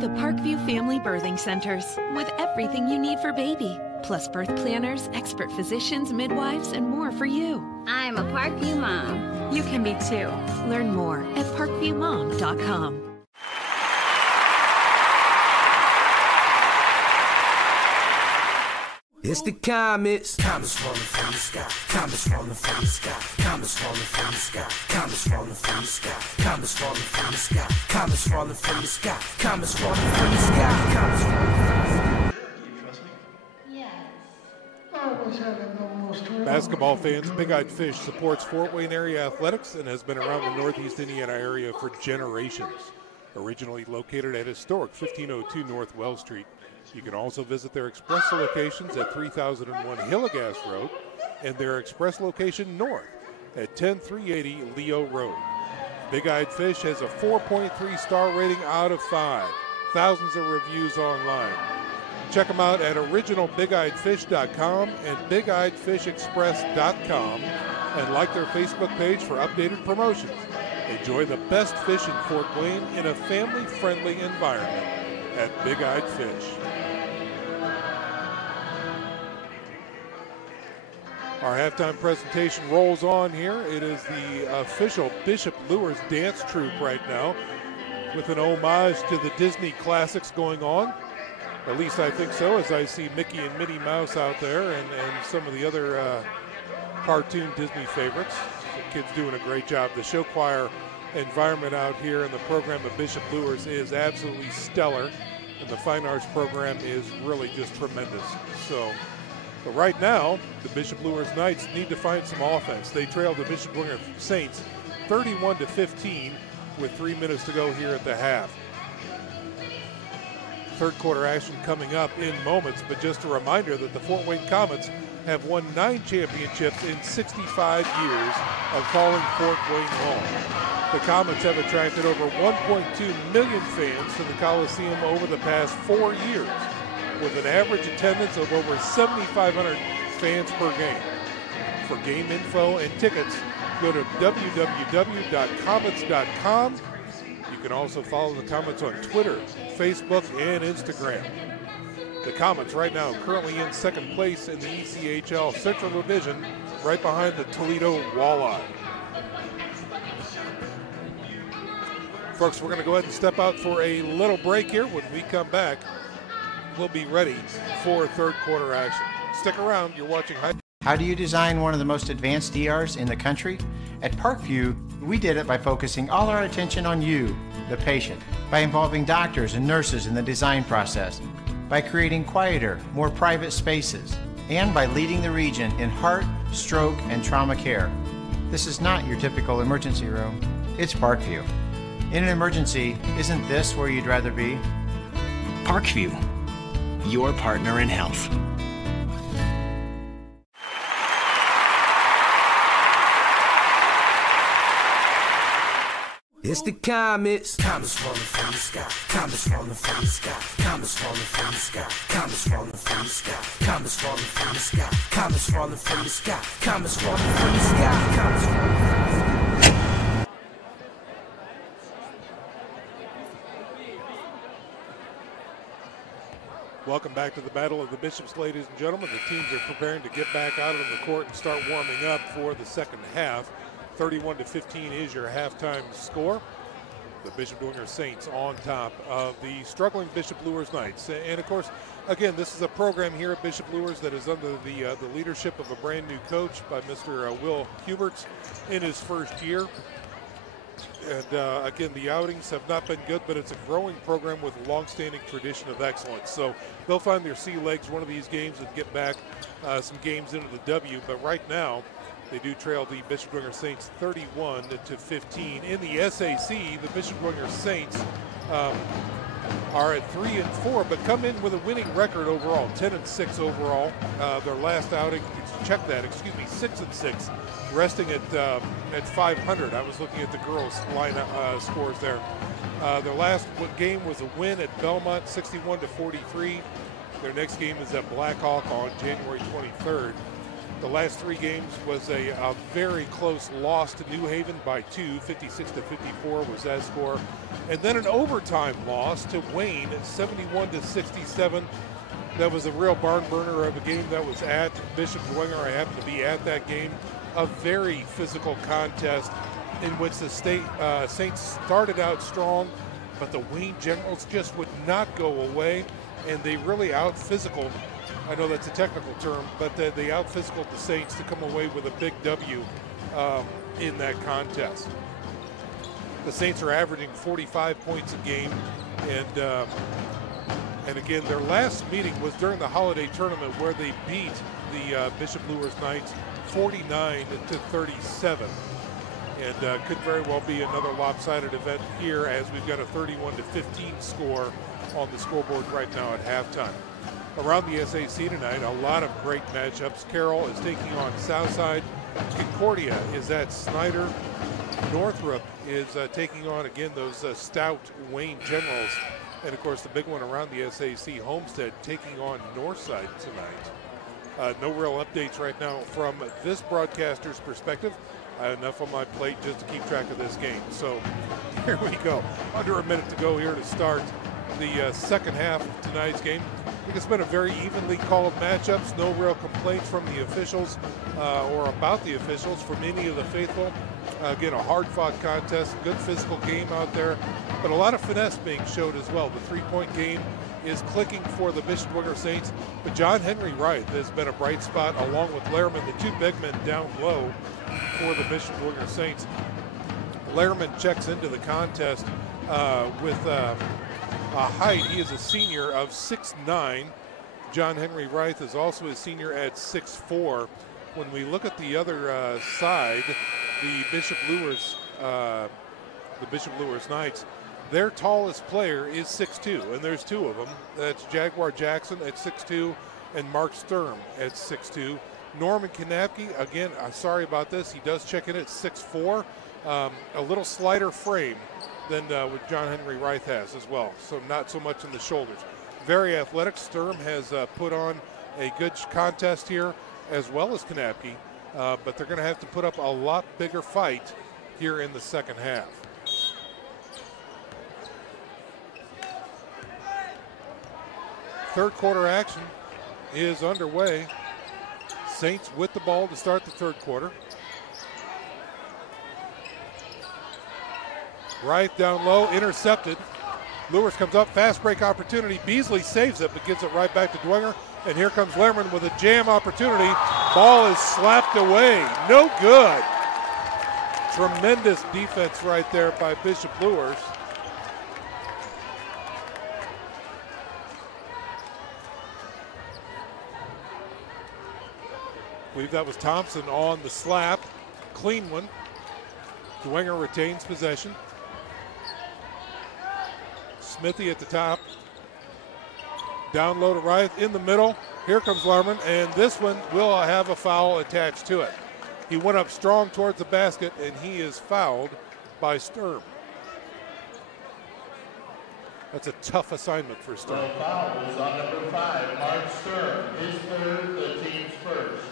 The Parkview Family Birthing Centers, with everything you need for baby, plus birth planners, expert physicians, midwives, and more for you. I'm a Parkview mom. You can be too. Learn more at parkviewmom.com. It's the comets. Comets falling from the sky. Comets falling from the sky. Comets falling from the sky. Comets falling from the sky. Comets falling from the sky. Comets falling from the sky. Comets falling from the sky. Comets falling from the sky. Basketball fans, Big Eyed Fish supports Fort Wayne area athletics and has been around the Northeast Indiana area for generations. Originally located at historic 1502 North Wells Street. You can also visit their express locations at 3001 Hillegas Road and their express location north at 10380 Leo Road. Big Eyed Fish has a 4.3 star rating out of 5. Thousands of reviews online. Check them out at originalbigeyedfish.com and bigeyedfishexpress.com and like their Facebook page for updated promotions. Enjoy the best fish in Fort Wayne in a family-friendly environment at Big Eyed Fish. Our halftime presentation rolls on here. It is the official Bishop Luers dance troupe right now with an homage to the Disney classics going on. At least I think so, as I see Mickey and Minnie Mouse out there and some of the other cartoon Disney favorites. The kids doing a great job. The show choir environment out here in the program of Bishop Luers is absolutely stellar, and the fine arts program is really just tremendous. So, but right now, the Bishop Luers Knights need to find some offense. They trail the Bishop Dwenger Saints 31-15 with 3 minutes to go here at the half. Third quarter action coming up in moments, but just a reminder that the Fort Wayne Comets have won 9 championships in 65 years of calling Fort Wayne home. The Comets have attracted over 1.2 million fans to the Coliseum over the past 4 years, with an average attendance of over 7,500 fans per game. For game info and tickets, go to www.comets.com. You can also follow the Comets on Twitter, Facebook, and Instagram. The Comets right now currently in second place in the ECHL Central Division, right behind the Toledo Walleye. Folks, we're going to go ahead and step out for a little break here. When we come back, we'll be ready for third quarter action. Stick around. You're watching High. How do you design one of the most advanced ERs in the country? At Parkview, we did it by focusing all our attention on you, the patient, by involving doctors and nurses in the design process, by creating quieter, more private spaces, and by leading the region in heart, stroke, and trauma care. This is not your typical emergency room. It's Parkview. In an emergency, isn't this where you'd rather be? Parkview, your partner in health. It's the comets. Comets falling from the sky. Comets falling from the sky. Comets falling from the sky. Comets falling from the sky. Comets falling from the sky. Comets falling from the sky. Comets falling from the sky. Comets falling from the sky. Welcome back to the Battle of the Bishops, ladies and gentlemen. The teams are preparing to get back out on the court and start warming up for the second half. 31-15 is your halftime score. The Bishop Dwenger Saints on top of the struggling Bishop Luers Knights. And of course, again, this is a program here at Bishop Luers that is under the leadership of a brand new coach by Mr. Will Huberts in his first year. And again, the outings have not been good, but it's a growing program with a long-standing tradition of excellence. So they'll find their sea legs one of these games and get back some games into the W. But right now, they do trail the Bishop Dwenger Saints 31-15. In the SAC, the Bishop Dwenger Saints are at 3-4, but come in with a winning record overall, 10-6 overall. Their last outing, check that, 6-6, resting at 500. I was looking at the girls' lineup scores there. Their last game was a win at Belmont, 61-43. Their next game is at Blackhawk on January 23rd. The last 3 games was a very close loss to New Haven by 2, 56-54 was that score. And then an overtime loss to Wayne, 71-67. That was a real barn burner of a game that was at Bishop Dwenger. I happened to be at that game. A very physical contest in which the Saints started out strong, but the Wayne Generals just would not go away, and they really out-physical. I know that's a technical term, but they out-physicaled the Saints to come away with a big W in that contest. The Saints are averaging 45 points a game, and again, their last meeting was during the holiday tournament where they beat the Bishop Luers Knights 49-37. And could very well be another lopsided event here, as we've got a 31-15 score on the scoreboard right now at halftime. Around the SAC tonight, a lot of great matchups. Carroll is taking on Southside. Concordia is at Snyder. Northrop is taking on, again, those stout Wayne Generals. And, of course, the big one around the SAC, Homestead, taking on Northside tonight. No real updates right now from this broadcaster's perspective. I have enough on my plate just to keep track of this game. So here we go. Under a minute to go here to start the second half of tonight's game. I think it's been a very evenly called matchups. No real complaints from the officials or about the officials from any of the faithful. Again, a hard-fought contest, good physical game out there, but a lot of finesse being showed as well. The three-point game is clicking for the Bishop Dwenger Saints, but John Henry Wright has been a bright spot along with Lehrman, the two big men down low for the Bishop Dwenger Saints. Lehrman checks into the contest with a height. He is a senior of 6'9". John Henry Wright is also a senior at 6'4". When we look at the other side, the Bishop Luers Knights, their tallest player is 6'2", and there's two of them. That's Jaguar Jackson at 6'2", and Mark Sturm at 6'2". Norman Kanapke, again, sorry about this, he does check in at 6'4", a little slighter frame than what John Henry Wright has as well, so not so much in the shoulders. Very athletic. Sturm has put on a good contest here, as well as Kanapke, but they're going to have to put up a lot bigger fight here in the second half. Third quarter action is underway. Saints with the ball to start the third quarter. Right down low, intercepted. Luers comes up, fast break opportunity. Beasley saves it, but gives it right back to Dwenger. And here comes Lehrman with a jam opportunity. Ball is slapped away. No good. Tremendous defense right there by Bishop Luers. I believe that was Thompson on the slap. Clean one. Dwenger retains possession. Smithy at the top. Down low to right, in the middle. Here comes Lehrman, and this one will have a foul attached to it. He went up strong towards the basket, and he is fouled by Sturm. That's a tough assignment for Sturm. The foul is on number 5, Mark Sturm. His third, the team's first.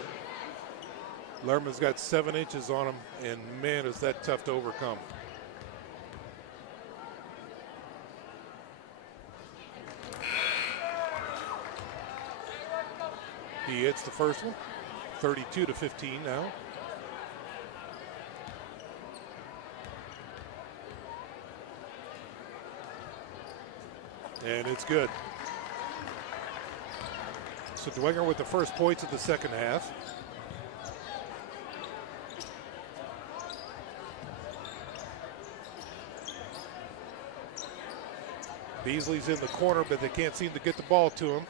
Lehrman's got 7 inches on him, and man, is that tough to overcome. He hits the first one, 32-15 now. And it's good. So Dwenger with the first points of the second half. Beasley's in the corner, but they can't seem to get the ball to him.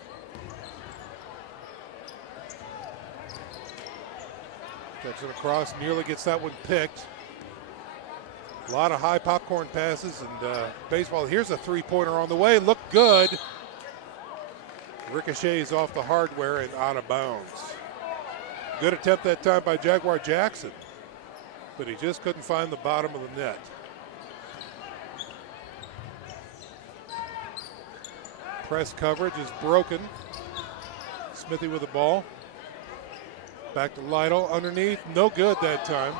Takes it across, nearly gets that one picked. A lot of high popcorn passes and baseball. Here's a three-pointer on the way. Look good. Ricochets off the hardware and out of bounds. Good attempt that time by Jaguar Jackson, but he just couldn't find the bottom of the net. Press coverage is broken. Smithy with the ball. Back to Lytle underneath. No good that time.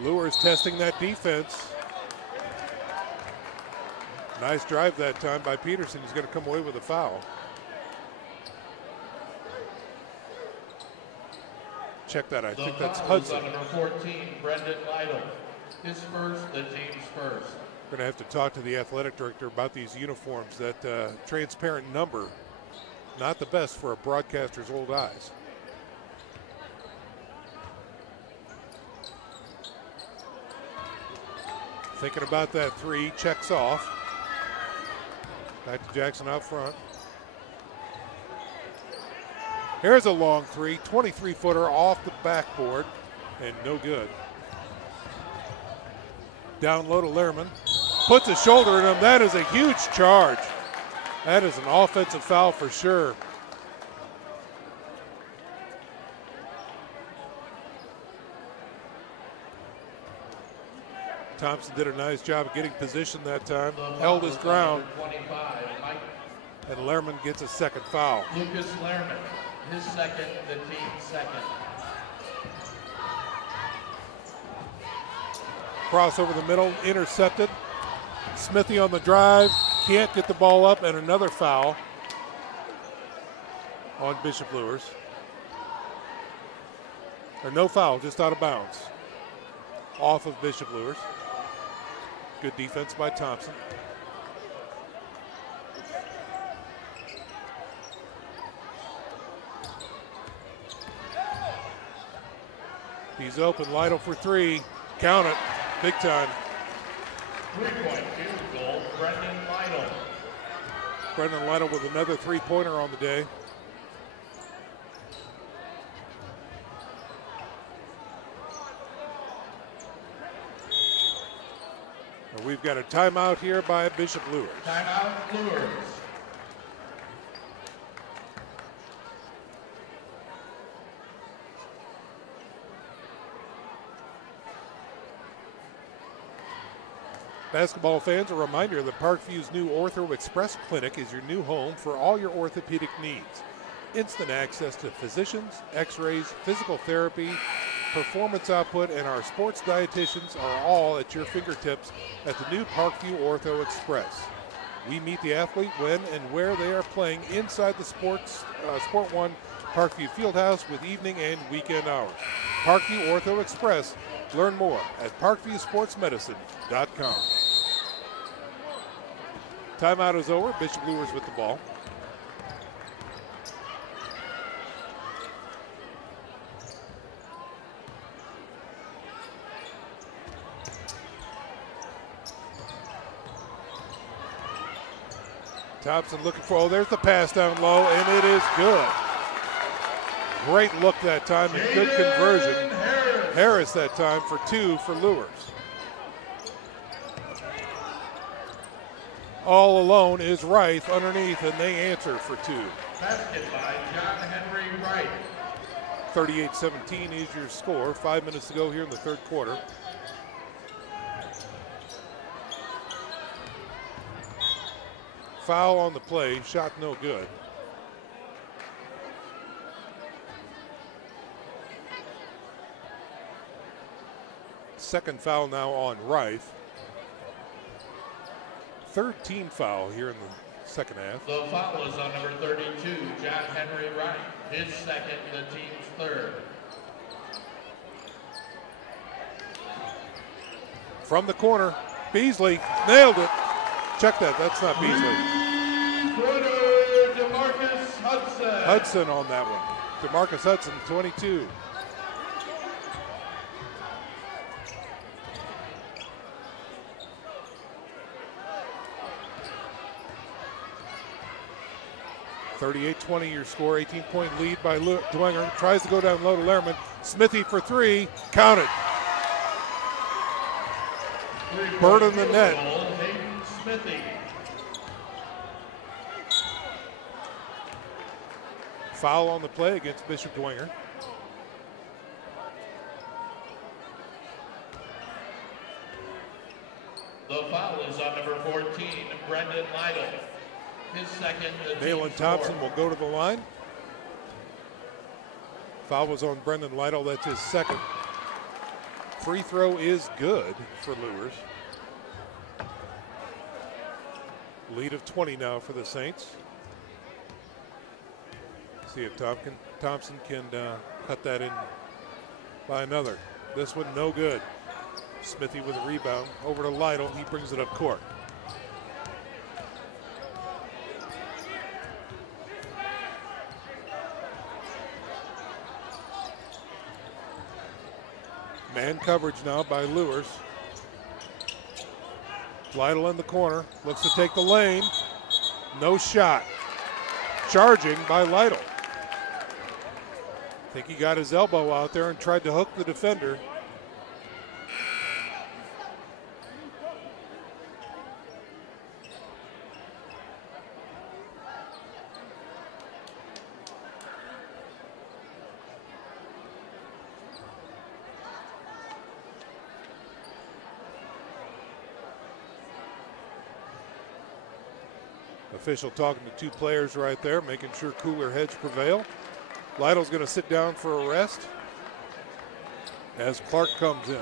Luers testing that defense. Nice drive that time by Peterson. He's going to come away with a foul. Check that. I think that's Hudson. Number 14, Brendan Lytle. His first, the team's first. We're going to have to talk to the athletic director about these uniforms. That transparent number, not the best for a broadcaster's old eyes. Thinking about that three, checks off. Back to Jackson out front. Here's a long three, 23-footer off the backboard, and no good. Down low to Lehrman. Puts a shoulder in him. That is a huge charge. That is an offensive foul for sure. Thompson did a nice job of getting position that time. Held his ground. 25, and Lehrman gets a second foul. Lucas Lehrman, his second, the team's second. Cross over the middle, intercepted. Smithy on the drive, can't get the ball up, and another foul on Bishop Luers. Or no foul, just out of bounds. Off of Bishop Luers. Good defense by Thompson. He's open, Lytle for three. Count it, big time. 3-point field goal, Brendan Lytle. Brendan Lytle with another three-pointer on the day. And we've got a timeout here by Bishop Luers. Timeout, Luers. Basketball fans, a reminder that Parkview's new Ortho Express Clinic is your new home for all your orthopedic needs. Instant access to physicians, x-rays, physical therapy, performance output, and our sports dietitians are all at your fingertips at the new Parkview Ortho Express. We meet the athlete when and where they are playing inside the Sport One Parkview Fieldhouse with evening and weekend hours. Parkview Ortho Express. Learn more at parkviewsportsmedicine.com. Timeout is over. Bishop Luers with the ball. Thompson looking for, there's the pass down low, and it is good. Great look that time and good conversion. Harris that time for two for Luers. All alone is Reith underneath, and they answer for two. Basket by John Henry Wright. 38-17 is your score. 5 minutes to go here in the third quarter. Foul on the play, shot no good. Second foul now on Reith. Third team foul here in the second half. The foul is on number 32, John Henry Wright. His second, the team's third. From the corner, Beasley nailed it. Check that, that's not Beasley. DeMarcus Hudson. Hudson on that one. DeMarcus Hudson, 22. 38-20 your score, 18-point lead by Dwenger. Tries to go down low to Lehrman. Smithy for three, counted. Bird in the net. Foul on the play against Bishop Dwenger. The foul is on number 14, Brendan Lytle. His second. Dalen Thompson will go to the line. Foul was on Brendan Lytle. That's his second. Free throw is good for Luers. Lead of 20 now for the Saints. See if Thompson can cut that in by another. This one no good. Smithy with a rebound. Over to Lytle. He brings it up court. Man coverage now by Luers. Lytle in the corner. Looks to take the lane. No shot. Charging by Lytle. I think he got his elbow out there and tried to hook the defender. Official talking to two players right there, making sure cooler heads prevail. Lytle's going to sit down for a rest as Clark comes in.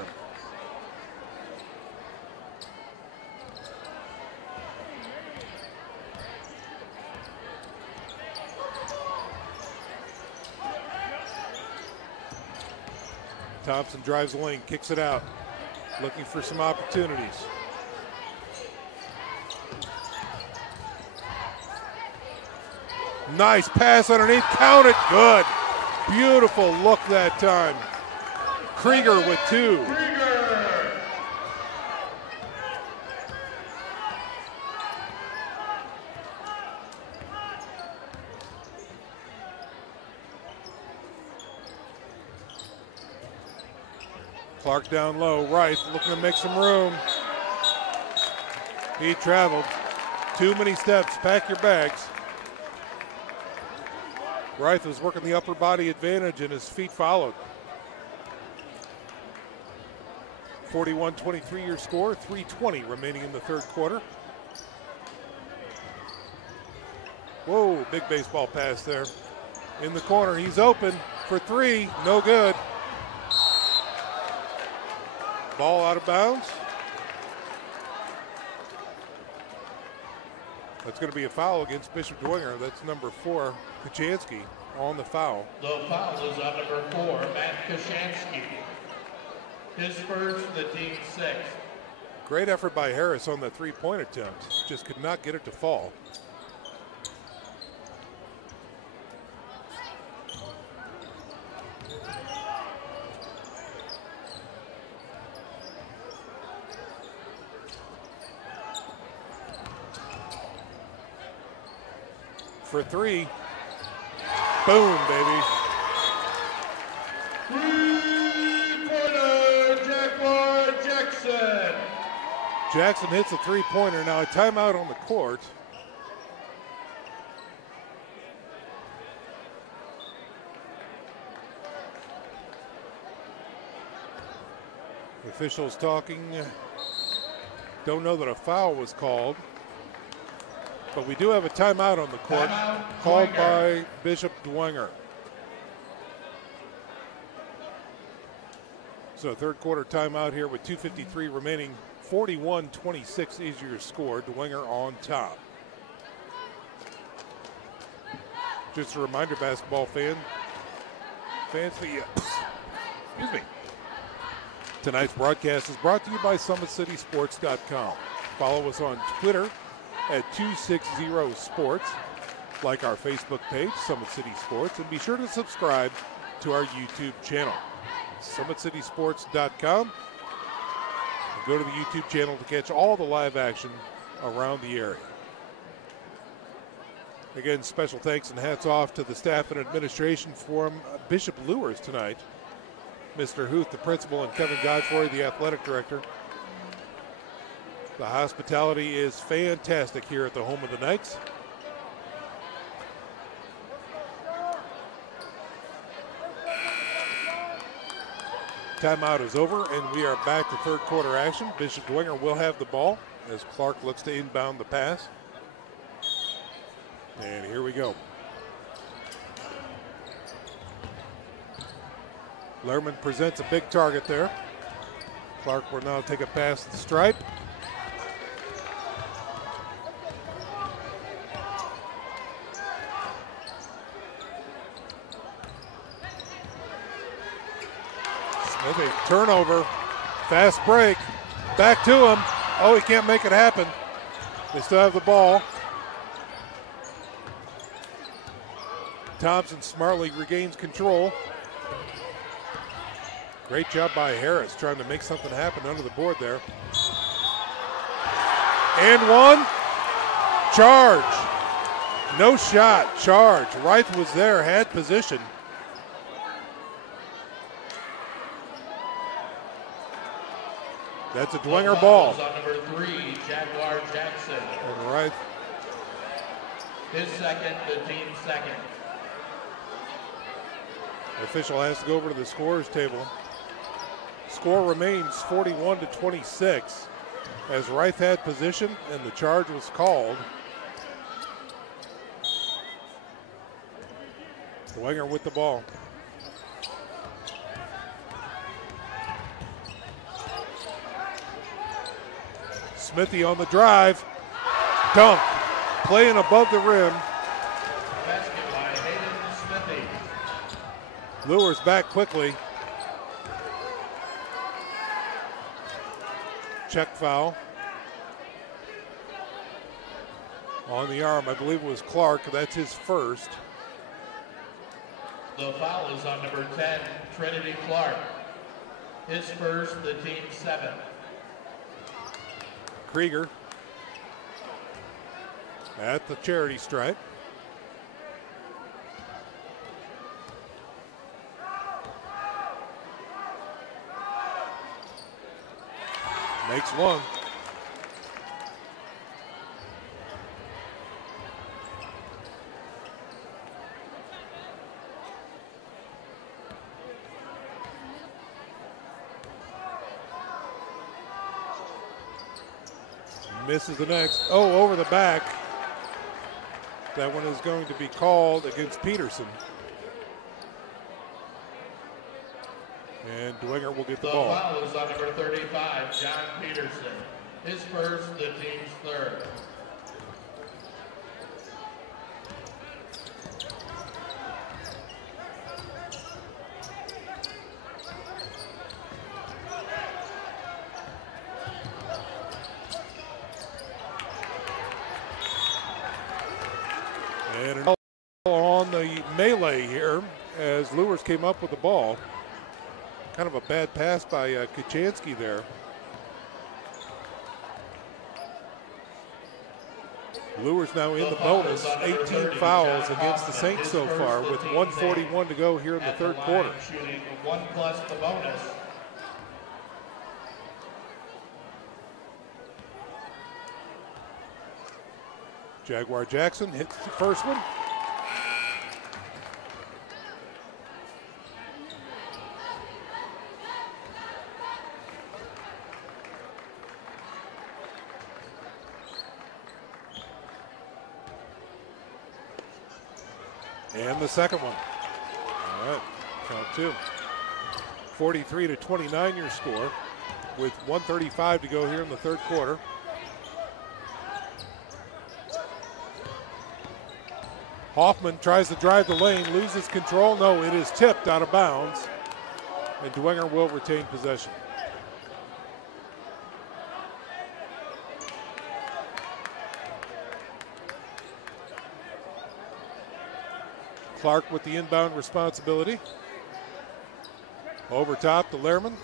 Thompson drives the lane, kicks it out, looking for some opportunities. Nice pass underneath, count it, good. Beautiful look that time. Krieger with two. Clark down low, Rice looking to make some room. He traveled. Too many steps, pack your bags. Rice was working the upper body advantage and his feet followed. 41-23 your score, 3:20 remaining in the third quarter. Whoa, big baseball pass there. In the corner, he's open for three, no good. Ball out of bounds. That's going to be a foul against Bishop Dwenger. That's number 4, Kachansky, on the foul. The foul is on number 4, Matt Kachansky. His first, the team's 6th. Great effort by Harris on the three-point attempt. Just could not get it to fall. For three. Boom, baby. Three-pointer, Jackmore Jackson. Jackson hits a three-pointer. Now a timeout on the court. The officials talking. Don't know that a foul was called. But we do have a timeout on the court called by Bishop Dwenger. So third quarter timeout here with 2:53 remaining. 41-26 is your score. Dwenger on top. Just a reminder, basketball fans, excuse me. Tonight's broadcast is brought to you by SummitCitySports.com. Follow us on Twitter at 260sports. Like our Facebook page, Summit City Sports, and be sure to subscribe to our YouTube channel, SummitCitySports.com. Go to the YouTube channel to catch all the live action around the area. Again, special thanks and hats off to the staff and administration from Bishop Luers tonight. Mr. Huth, the principal, and Kevin Godfrey, the athletic director. The hospitality is fantastic here at the home of the Knights. Timeout is over, and we are back to third quarter action. Bishop Dwenger will have the ball as Clark looks to inbound the pass. And here we go. Lehrman presents a big target there. Clark will now take a pass to the stripe. Smithy, turnover, fast break, back to him. Oh, he can't make it happen. They still have the ball. Thompson smartly regains control. Great job by Harris trying to make something happen under the board there. And one. Charge. No shot. Charge. Reith was there, had position. That's a Dwenger ball. On number 3, Jaguar Jackson. And Reith. His second, the team's second. The official has to go over to the scorer's table. Score remains 41-26 as Reith had position and the charge was called. Dwenger with the ball. Smithy on the drive. Dunk. Playing above the rim. Basket by Hayden Smithy. Luers back quickly. Check foul. On the arm, I believe it was Clark. That's his first. The foul is on number 10, Trinity Clark. His first, the team's 7th. Krieger at the charity stripe. Makes one. Misses the next. Oh, over the back. That one is going to be called against Peterson. And Dwenger will get the ball. The foul is on number 35, John Peterson. His first, the team's 3rd. And an on the melee here as Luers came up with the ball. Kind of a bad pass by Kuchansky there. Luers now in the bonus, 18 fouls against the Saints so far with 1:41 to go here in the third quarter. Shooting 1 plus the bonus. Jaguar Jackson hits the first one. And the second one. All right, count 2. 43-29 your score with 1:35 to go here in the third quarter. Hoffman tries to drive the lane, loses control. No, it is tipped out of bounds, and Dwenger will retain possession. Clark with the inbound responsibility. Over top to Lehrman.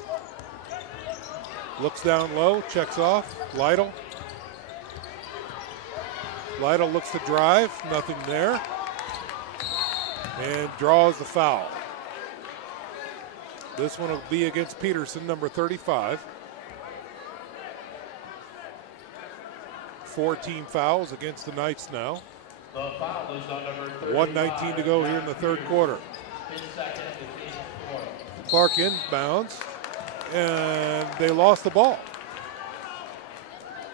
Looks down low, checks off. Lytle. Lytle looks to drive, nothing there, and draws the foul. This one will be against Peterson, number 35. 4 team fouls against the Knights now. The foul is on number 35. 1:19 to go here in the third quarter. His second, the team's fourth. Clark inbounds, and they lost the ball.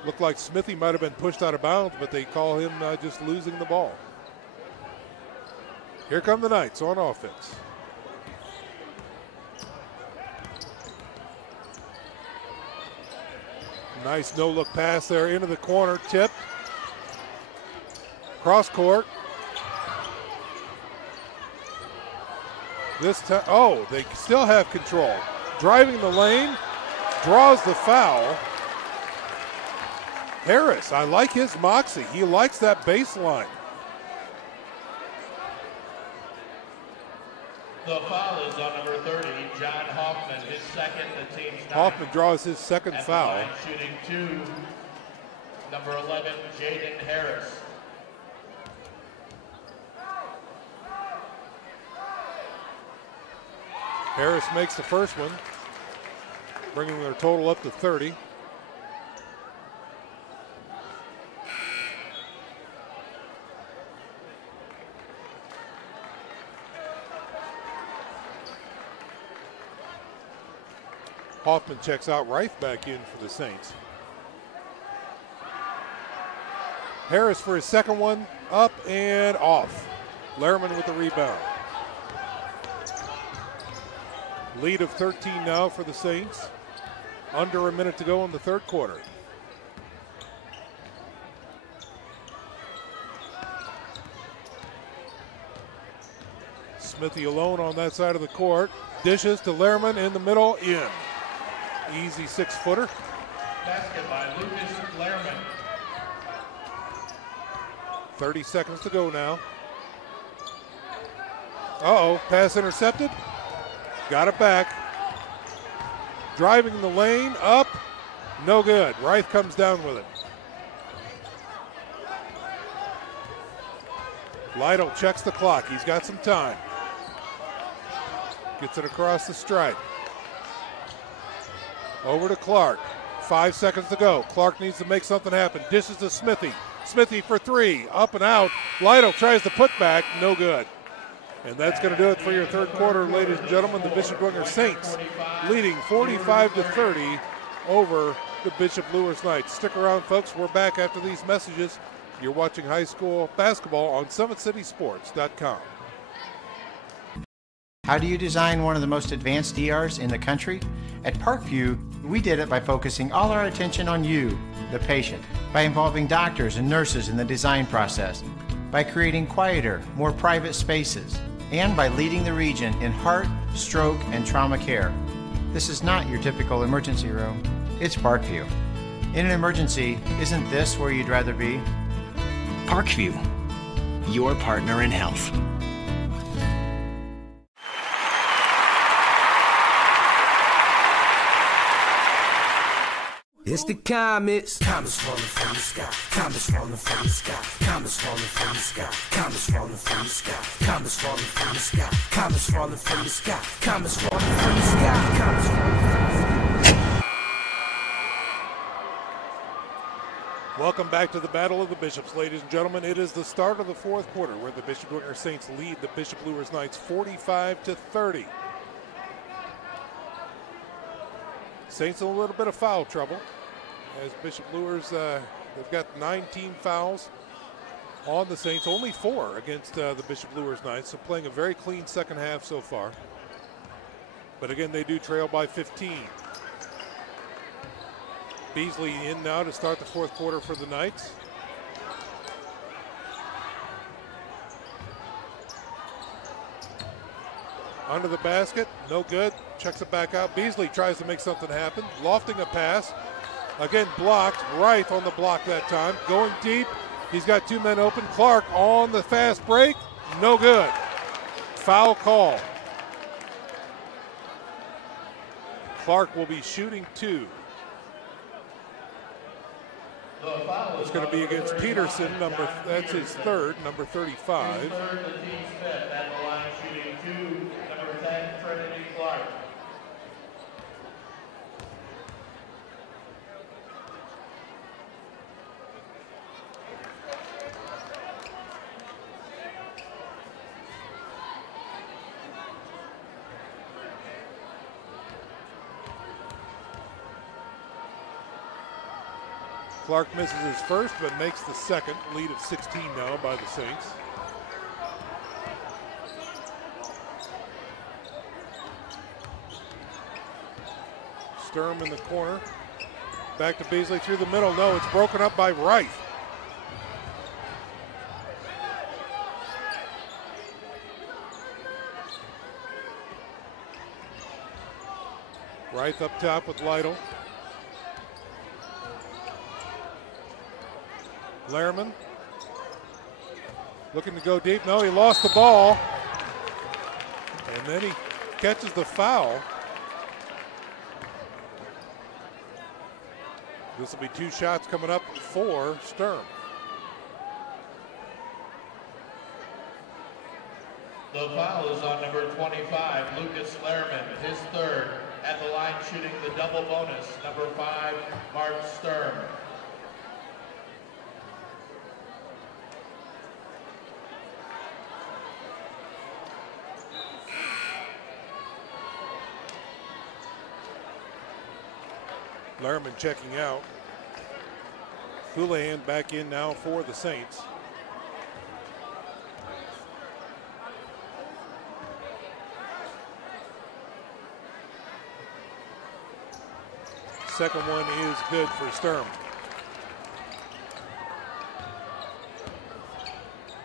Looked like Smithy might have been pushed out of bounds, but they call him just losing the ball. Here come the Knights on offense. Nice no-look pass there into the corner, tipped. Cross court. This time, oh, they still have control. Driving the lane, draws the foul. Harris, I like his moxie. He likes that baseline. The foul is on number 30, John Hoffman, his second, the team's 9. Hoffman draws his second At foul. the line, shooting 2, number 11, Jaden Harris. Harris makes the first one, bringing their total up to 30. Hoffman checks out, Reif back in for the Saints. Harris for his second one, up and off. Lehrman with the rebound. Lead of 13 now for the Saints. Under a minute to go in the third quarter. Smithy alone on that side of the court. Dishes to Lehrman in the middle, in. Easy 6-footer. Basket by Lucas Lehrman. 30 seconds to go now. Uh-oh, pass intercepted. Got it back. Driving the lane, up, no good. Reif comes down with it. Lytle checks the clock. He's got some time. Gets it across the stripe. Over to Clark. 5 seconds to go. Clark needs to make something happen. Dishes to Smithy. Smithy for 3. Up and out. Lytle tries to put back. No good. And that's going to do it for your third quarter, ladies and gentlemen. The Bishop Dwenger Saints leading 45-30 over the Bishop Luers Knights. Stick around, folks. We're back after these messages. You're watching high school basketball on SummitCitySports.com. How do you design one of the most advanced DRs in the country? At Parkview, we did it by focusing all our attention on you, the patient, by involving doctors and nurses in the design process, by creating quieter, more private spaces, and by leading the region in heart, stroke, and trauma care. This is not your typical emergency room. It's Parkview. In an emergency, isn't this where you'd rather be? Parkview, your partner in health. It's the comets. Comets falling from the sky. Comets falling from the sky. Comets falling from the sky. Comets falling from the sky. Comets falling from the sky. Comets falling from the sky. Comets falling from the sky. Comets falling from the sky. Welcome back to the Battle of the Bishops, ladies and gentlemen. It is the start of the fourth quarter where the Bishop Dwenger Saints lead the Bishop Luers Knights 45-30. Saints in a little bit of foul trouble as Bishop Luers, they've got 9 team fouls on the Saints, only 4 against the Bishop Luers Knights, so playing a very clean second half so far. But again, they do trail by 15. Beasley in now to start the fourth quarter for the Knights. Under the basket, no good. Checks it back out. Beasley tries to make something happen. Lofting a pass. Again, blocked. Reif on the block that time. Going deep. He's got 2 men open. Clark on the fast break. No good. Foul call. Clark will be shooting 2. It's going to be against Peterson, that's his third, number 35. His third, the team's fifth at the line, shooting 2, number 10, Trinity Clark. Clark misses his first, but makes the second. Lead of 16 now by the Saints. Sturm in the corner. Back to Beasley through the middle. No, it's broken up by Wright. Wright up top with Lytle. Lehrman looking to go deep. No, he lost the ball. And then he catches the foul. This will be 2 shots coming up for Sturm. The foul is on number 25, Lucas Lehrman, his third. At the line shooting the double bonus, number 5, Mark Sturm. Lehrman checking out. Houlihan back in now for the Saints. Second one is good for Sturm.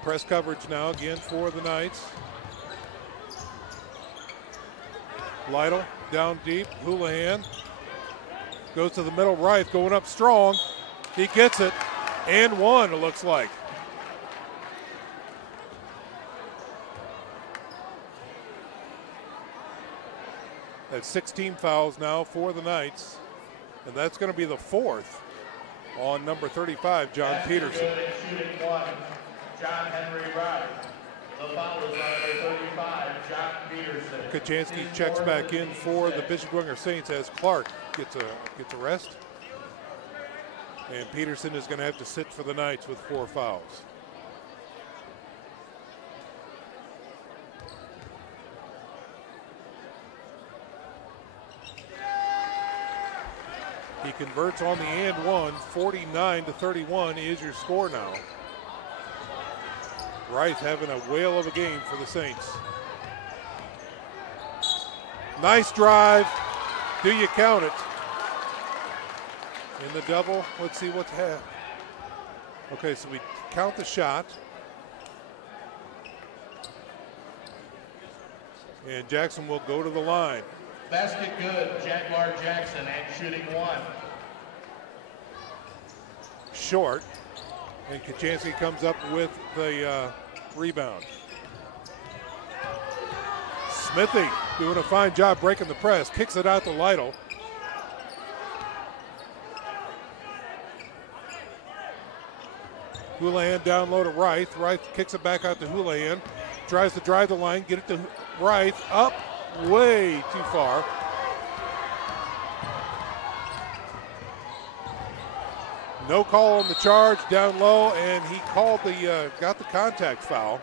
Press coverage now again for the Knights. Lytle down deep. Houlihan goes to the middle. Wright going up strong. He gets it. And one, it looks like. That's 16 fouls now for the Knights. And that's going to be the 4th on number 35, John Peterson. Shooting 1, John Henry Wright. The foul is on number 35, John Peterson. Kachansky checks back in for the Bishop Dwenger Saints as Clark gets a rest. And Peterson is going to have to sit for the Knights with 4 fouls. He converts on the and one. 49-31 is your score now. Rice having a whale of a game for the Saints. Nice drive. Do you count it? In the double, let's see what's happened. Okay, so we count the shot. And Jackson will go to the line. Basket good, Jaguar Jackson, and shooting 1. Short. And Kachansky comes up with the rebound. Smithy doing a fine job breaking the press. Kicks it out to Lytle. Houlihan down low to Wright. Wright kicks it back out to Houlihan. Tries to drive the line, get it to Wright. Up way too far. No call on the charge down low, and he called got the contact foul.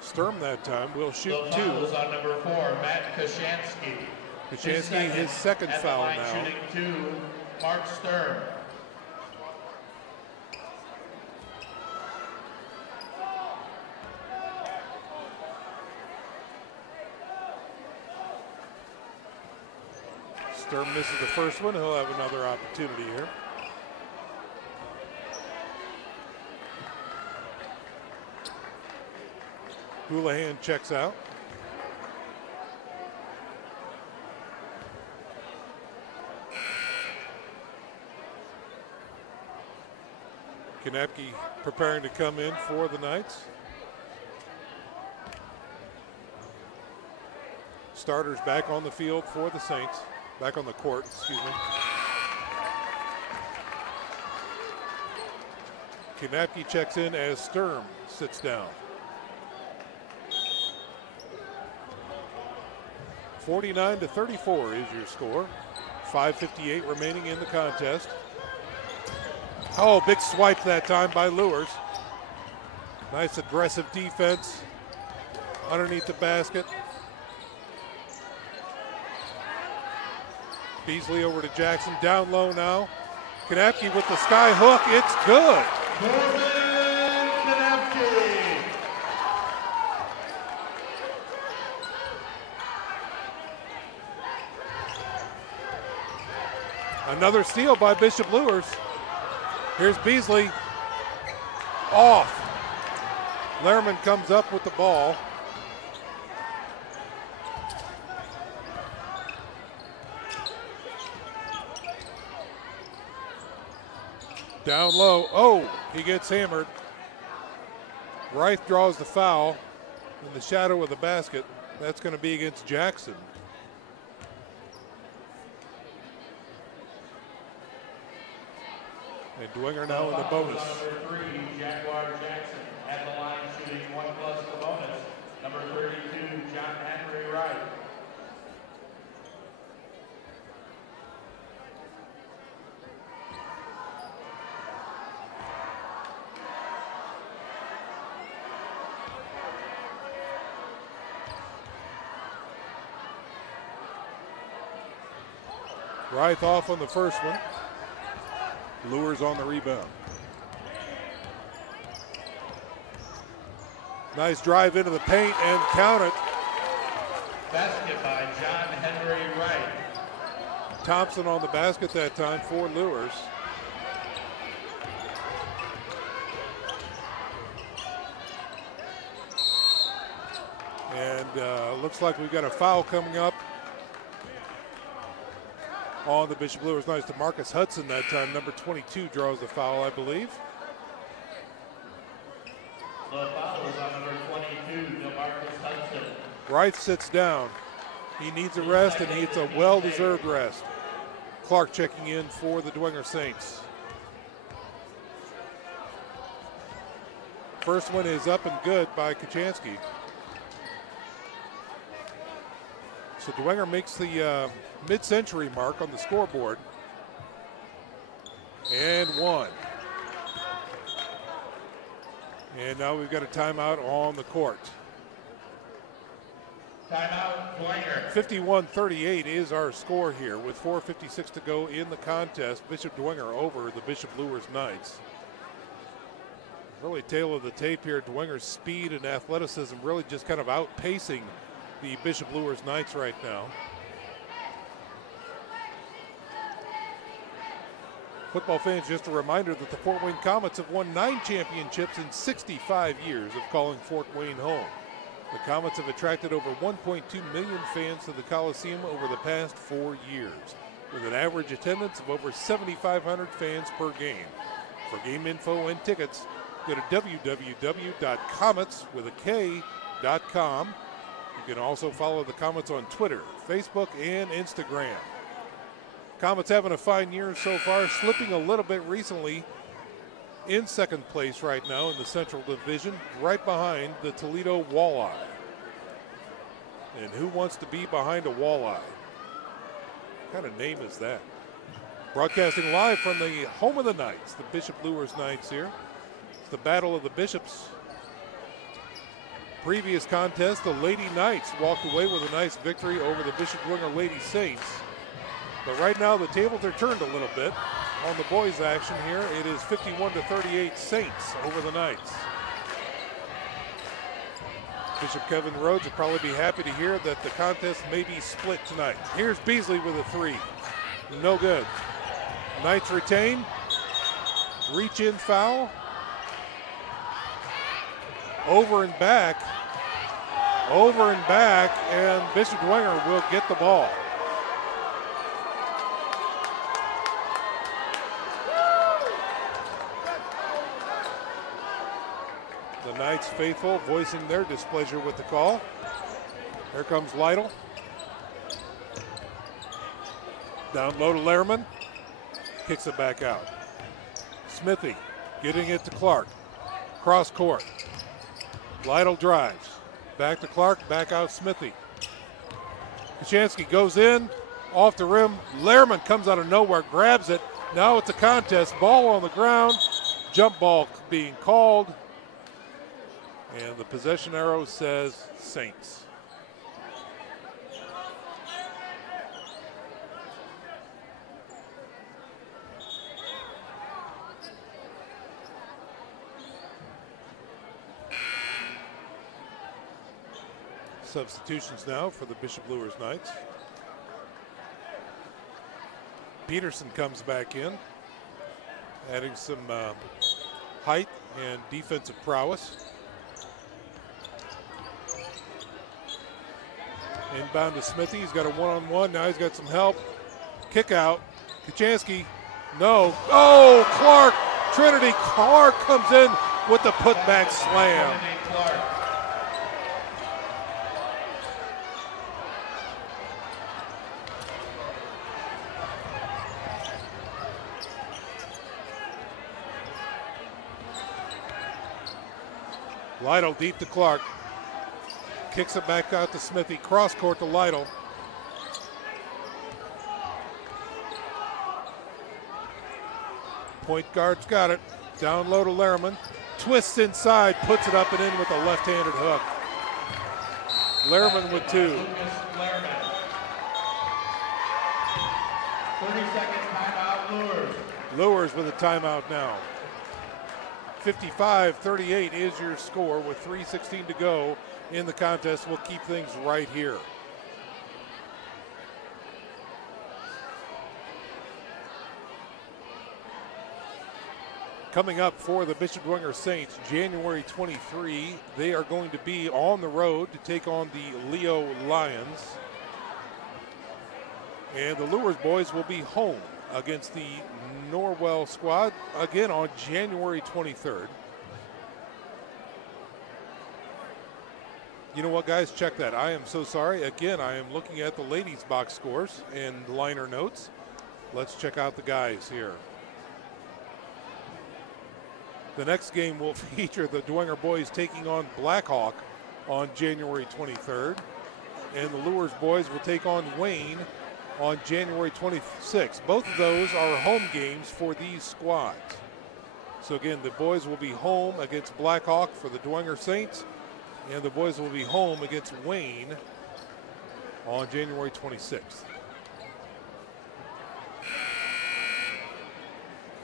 Sturm that time will shoot 2. The foul is on number 4, Matt Kachansky. Kachansky, his second foul now. Shooting 2, Mark Sturm. Sturm misses the first one. He'll have another opportunity here. Houlihan checks out. Kanapke preparing to come in for the Knights. Starters back on the field for the Saints. Back on the court, excuse me. Kanapke checks in as Sturm sits down. 49-34 is your score. 5:58 remaining in the contest. Oh, big swipe that time by Luers. Nice aggressive defense underneath the basket. Beasley over to Jackson, down low now. Kanapke with the sky hook, it's good. Another steal by Bishop Luers. Here's Beasley. Off. Lehrman comes up with the ball. Down low. Oh, he gets hammered. Reith draws the foul in the shadow of the basket. That's going to be against Jackson. And Dwenger now in the bonus. Number 3, Jaguar Jackson at the line shooting 1+ the bonus. Number 32, John Henry Wright. Reith off on the first one. Luers on the rebound. Nice drive into the paint and count it. Basket by John Henry Wright. Thompson on the basket that time for Luers. And looks like we've got a foul coming up on the Bishop Luers. Nice to Marcus Hudson that time. Number 22 draws the foul, I believe. The foul is on number 22, DeMarcus Hudson. Reith sits down. He needs a rest, and it's a well-deserved rest. Clark checking in for the Dwenger Saints. First one is up and good by Kachansky. So Dwenger makes the mid-century mark on the scoreboard. And one. And now we've got a timeout on the court. Timeout, Dwenger. 51-38 is our score here with 4:56 to go in the contest. Bishop Dwenger over the Bishop Luers Knights. Really tail of the tape here. Dwenger's speed and athleticism really just kind of outpacing the Bishop Luers Knights right now. Football fans, just a reminder that the Fort Wayne Comets have won 9 championships in 65 years of calling Fort Wayne home. The Comets have attracted over 1.2 million fans to the Coliseum over the past 4 years, with an average attendance of over 7,500 fans per game. For game info and tickets, go to www.comets.com. You can also follow the Comets on Twitter, Facebook, and Instagram. Comets having a fine year so far, slipping a little bit recently in second place right now in the Central Division, right behind the Toledo Walleye. And who wants to be behind a walleye? What kind of name is that? Broadcasting live from the home of the Knights, the Bishop Luers Knights here. It's the Battle of the Bishops. Previous contest, the Lady Knights walked away with a nice victory over the Bishop Dwenger Lady Saints. But right now the tables are turned a little bit on the boys' action here. It is 51-38 Saints over the Knights. Bishop Kevin Rhodes will probably be happy to hear that the contest may be split tonight. Here's Beasley with a 3. No good. Knights retain. Reach in foul. Over and back, and Bishop Dwenger will get the ball. The Knights faithful voicing their displeasure with the call. Here comes Lytle. Down low to Lehrman. Kicks it back out. Smithy getting it to Clark. Cross court. Lytle drives. Back to Clark, back out Smithy. Kachansky goes in, off the rim. Lehrman comes out of nowhere, grabs it. Now it's a contest. Ball on the ground. Jump ball being called. And the possession arrow says Saints. Substitutions now for the Bishop Luers Knights. Peterson comes back in, adding some height and defensive prowess. Inbound to Smithy. He's got a one-on-one. Now he's got some help. Kick out. Kachansky. No. Oh, Clark. Trinity Clark comes in with the putback slam. Lytle deep to Clark. Kicks it back out to Smithy. Cross court to Lytle. Point guard's got it. Down low to Lehrman. Twists inside, puts it up and in with a left-handed hook. Lehrman with two. 30-second timeout, Luers. Luers with a timeout now. 55-38 is your score with 3:16 to go in the contest. We'll keep things right here. Coming up for the Bishop Dwenger Saints, January 23, they are going to be on the road to take on the Leo Lions. And the Luers boys will be home against the Norwell squad again on January 23rd. You know what, guys? Check that. I am so sorry. Again, I am looking at the ladies' box scores and liner notes. Let's check out the guys here. The next game will feature the Dwenger boys taking on Blackhawk on January 23rd. And the Luers boys will take on Wayne on January 26th. Both of those are home games for these squads. So again, the boys will be home against Blackhawk for the Dwenger Saints, and the boys will be home against Wayne on January 26th.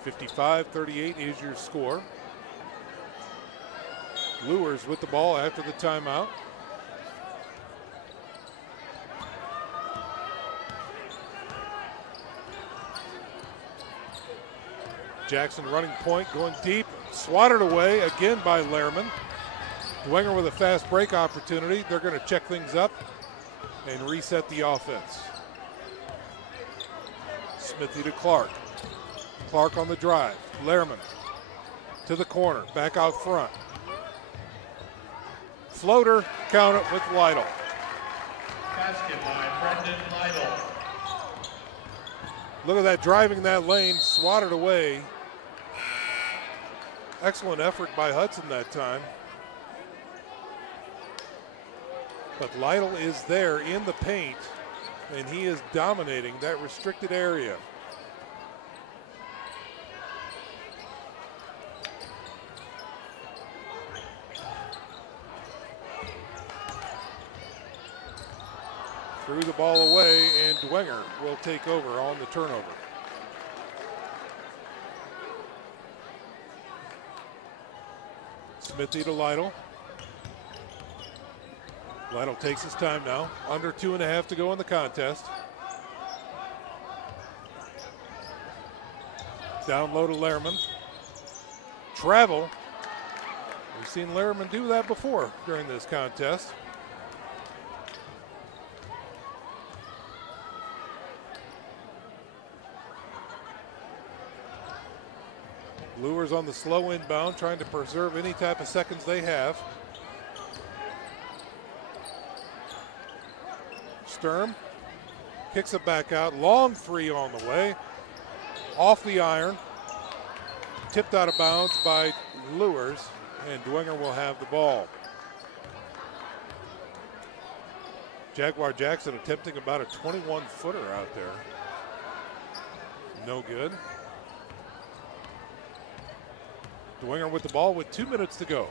55-38 is your score. Luers with the ball after the timeout. Jackson running point, going deep, swatted away again by Lehrman. Dwenger with a fast break opportunity. They're going to check things up and reset the offense. Smithy to Clark. Clark on the drive. Lehrman to the corner, back out front. Floater, count it with Lytle. Basket by Brendan Lytle. Look at that, driving that lane, swatted away. Excellent effort by Hudson that time. But Lytle is there in the paint, and he is dominating that restricted area. Threw the ball away, and Dwenger will take over on the turnover. Smithy to Lytle. Lytle takes his time now. Under 2.5 to go in the contest. Down low to Lehrman. Travel. We've seen Lehrman do that before during this contest. Luers on the slow inbound, trying to preserve any type of seconds they have. Sturm Kicks it back out. Long three on the way. Off the iron. Tipped out of bounds by Luers, and Dwenger will have the ball. Jaguar Jackson attempting about a 21-footer out there. No good. Dwenger with the ball with 2 minutes to go.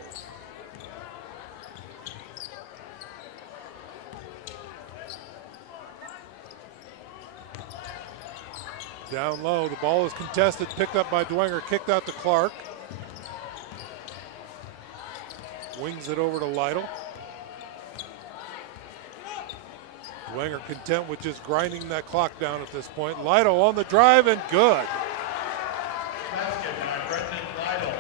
Down low, the ball is contested, picked up by Dwenger, kicked out to Clark. Wings it over to Lytle. Dwenger content with just grinding that clock down at this point. Lytle on the drive and good. Basket by Brendan Lytle.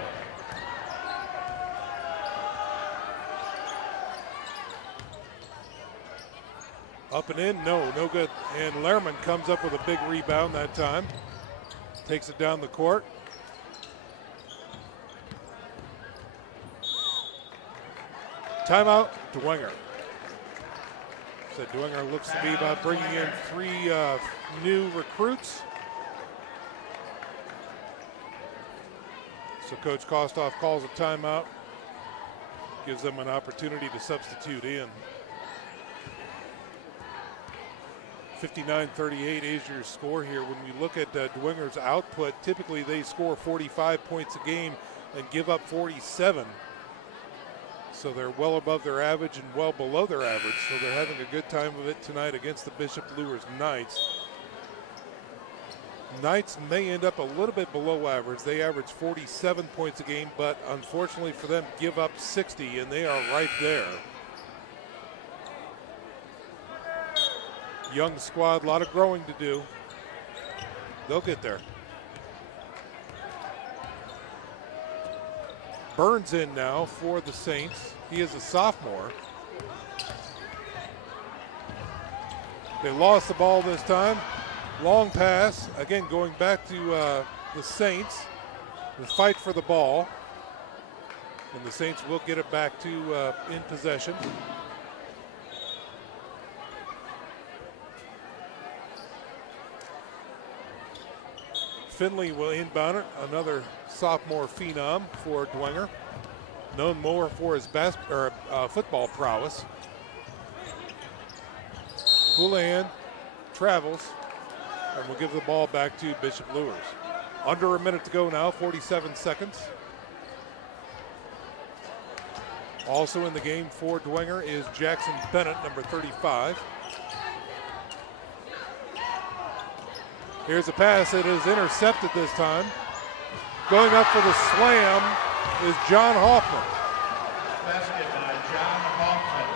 Up and in, no good. And Lehrman comes up with a big rebound that time. Takes it down the court. Timeout, Dwenger. So Dwenger looks to be about bringing in 3 new recruits. So Coach Kostoff calls a timeout. Gives them an opportunity to substitute in. 59-38 is your score here. When we look at Dwenger's output, typically they score 45 points a game and give up 47. So they're well above their average and well below their average. So they're having a good time of it tonight against the Bishop Luers Knights. Knights may end up a little bit below average. They average 47 points a game, but unfortunately for them, give up 60, and they are right there. Young squad, a lot of growing to do. They'll get there. Burns in now for the Saints. He is a sophomore. They lost the ball this time. Long pass. Again, going back to the Saints. The fight for the ball. And the Saints will get it back to in possession. Finley will inbound it, another sophomore phenom for Dwenger, known more for his football prowess. Houlihan travels and will give the ball back to Bishop Luers. Under a minute to go now, 47 seconds. Also in the game for Dwenger is Jackson Bennett, number 35. Here's a pass that is intercepted this time. Going up for the slam is John Hoffman. Basket by John Hoffman.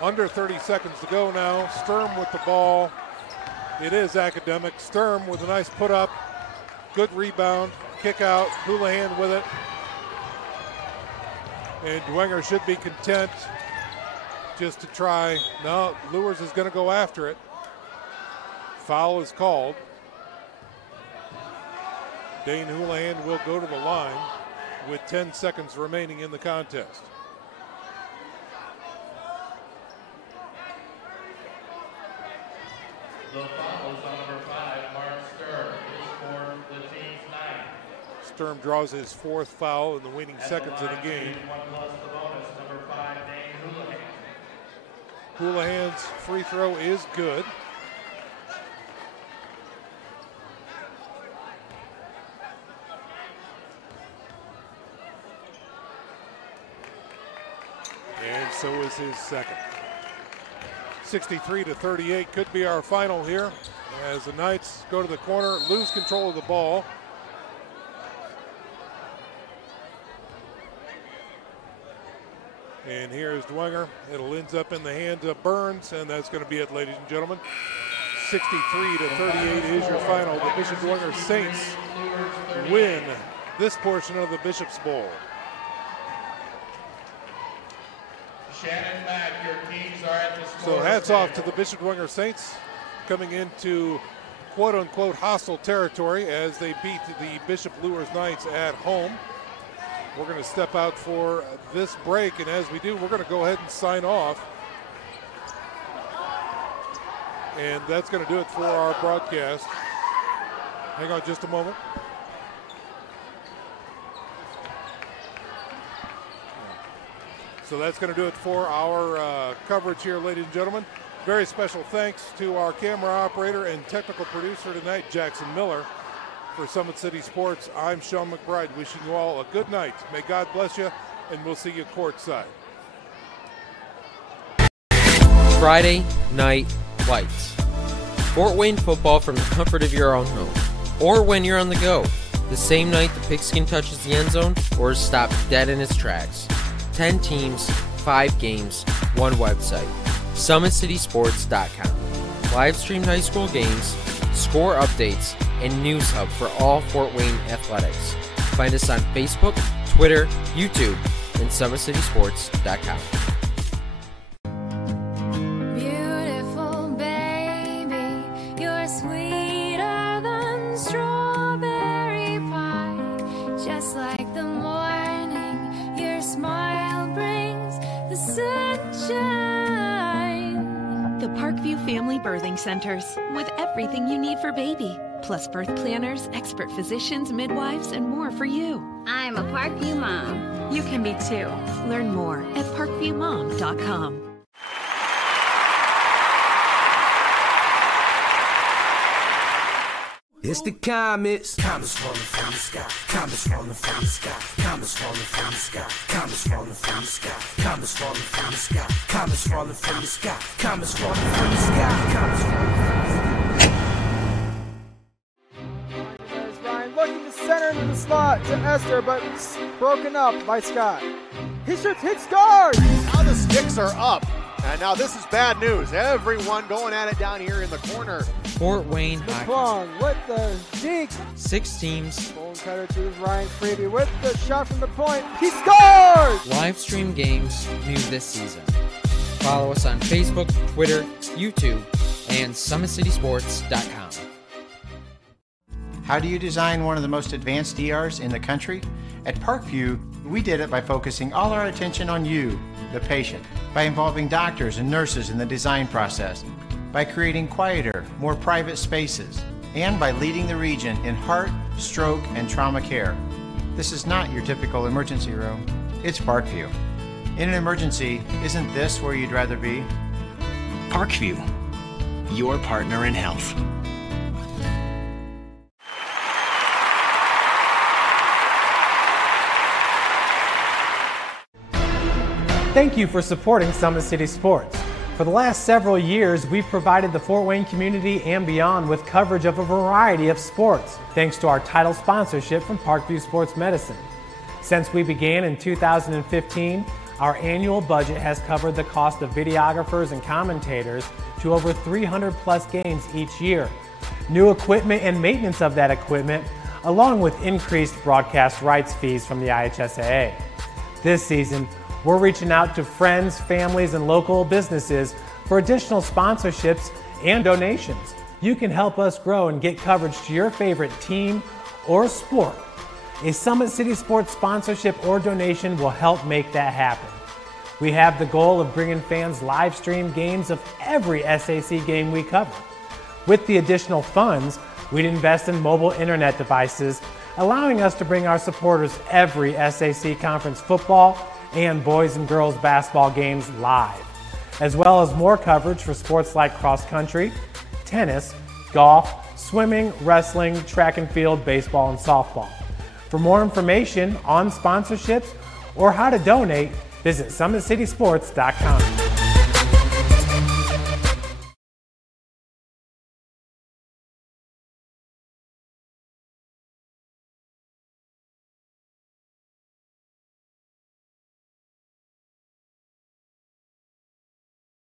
Under 30 seconds to go now. Sturm with the ball. It is academic. Sturm with a nice put up. Good rebound. Kick out. Houlihan with it. And Dwenger should be content just to try. No, Luers is going to go after it. Foul is called. Dane Houlihan will go to the line with 10 seconds remaining in the contest. The foul is on number 5, Mark Sturm. His for the team's 9. Sturm draws his 4th foul in the waning seconds of the game. 1 plus the bonus, number 5, Dane Houlihan. Houlihan's free throw is good. And so is his second. 63-38 could be our final here as the Knights go to the corner, lose control of the ball. And here's Dwenger. It'll ends up in the hands of Burns, and that's going to be it, ladies and gentlemen. 63-38 is your final. The Bishop Dwenger Saints win this portion of the Bishop's Bowl. Shannon Mack, your teams are at the So score hats off to table. the Bishop Dwenger Saints coming into quote-unquote hostile territory as they beat the Bishop Luers Knights at home. We're going to step out for this break, and as we do, we're going to go ahead and sign off And that's going to do it for our broadcast. Hang on just a moment. So that's going to do it for our coverage here, ladies and gentlemen. Very special thanks to our camera operator and technical producer tonight, Jackson Miller. For Summit City Sports, I'm Sean McBride, wishing you all a good night. May God bless you, and we'll see you courtside. Friday Night Lights. Fort Wayne football from the comfort of your own home, or when you're on the go. The same night the pigskin touches the end zone, or is stopped dead in its tracks. 10 teams, 5 games, 1 website. SummitCitySports.com. Live streamed high school games, score updates, and news hub for all Fort Wayne athletics. Find us on Facebook, Twitter, YouTube, and SummitCitySports.com. Beautiful baby, you're sweeter than strawberry pie. Just like the morning, your smile brings the sunshine. The Parkview Family Birthing Centers, with everything you need for baby, plus birth planners, expert physicians, midwives, and more for you. I'm a Parkview mom. You can be too. Learn more at parkviewmom.com. It's the comets. Comets falling from the sky. Comets falling from the sky. Comets falling from the sky. Comets falling from the sky. Comets falling from the sky. Comets falling from the sky. Comets falling from the sky. Comets falling from the sky. There's Ryan looking to center into the slot to Esther, but it's broken up by Scott. He shoots, hits, scores! Now the sticks are up. And now this is bad news. Everyone going at it down here in the corner. Fort Wayne hockey. LeBron with the deke. 6 teams. Bone cutter to Ryan Freeby with the shot from the point. He scores! Live stream games new this season. Follow us on Facebook, Twitter, YouTube, and SummitCitySports.com. How do you design one of the most advanced ERs in the country? At Parkview, we did it by focusing all our attention on you, the patient, by involving doctors and nurses in the design process, by creating quieter, more private spaces, and by leading the region in heart, stroke, and trauma care. This is not your typical emergency room. It's Parkview. In an emergency, isn't this where you'd rather be? Parkview, your partner in health. Thank you for supporting Summit City Sports. For the last several years, we've provided the Fort Wayne community and beyond with coverage of a variety of sports, thanks to our title sponsorship from Parkview Sports Medicine. Since we began in 2015, our annual budget has covered the cost of videographers and commentators to over 300 plus games each year. New equipment and maintenance of that equipment, along with increased broadcast rights fees from the IHSAA. This season, we're reaching out to friends, families, and local businesses for additional sponsorships and donations. You can help us grow and get coverage to your favorite team or sport. A Summit City Sports sponsorship or donation will help make that happen. We have the goal of bringing fans live stream games of every SAC game we cover. With the additional funds, we'd invest in mobile internet devices, allowing us to bring our supporters every SAC conference football and boys and girls basketball games live, as well as more coverage for sports like cross country, tennis, golf, swimming, wrestling, track and field, baseball, and softball. For more information on sponsorships or how to donate, visit SummitCitySports.com.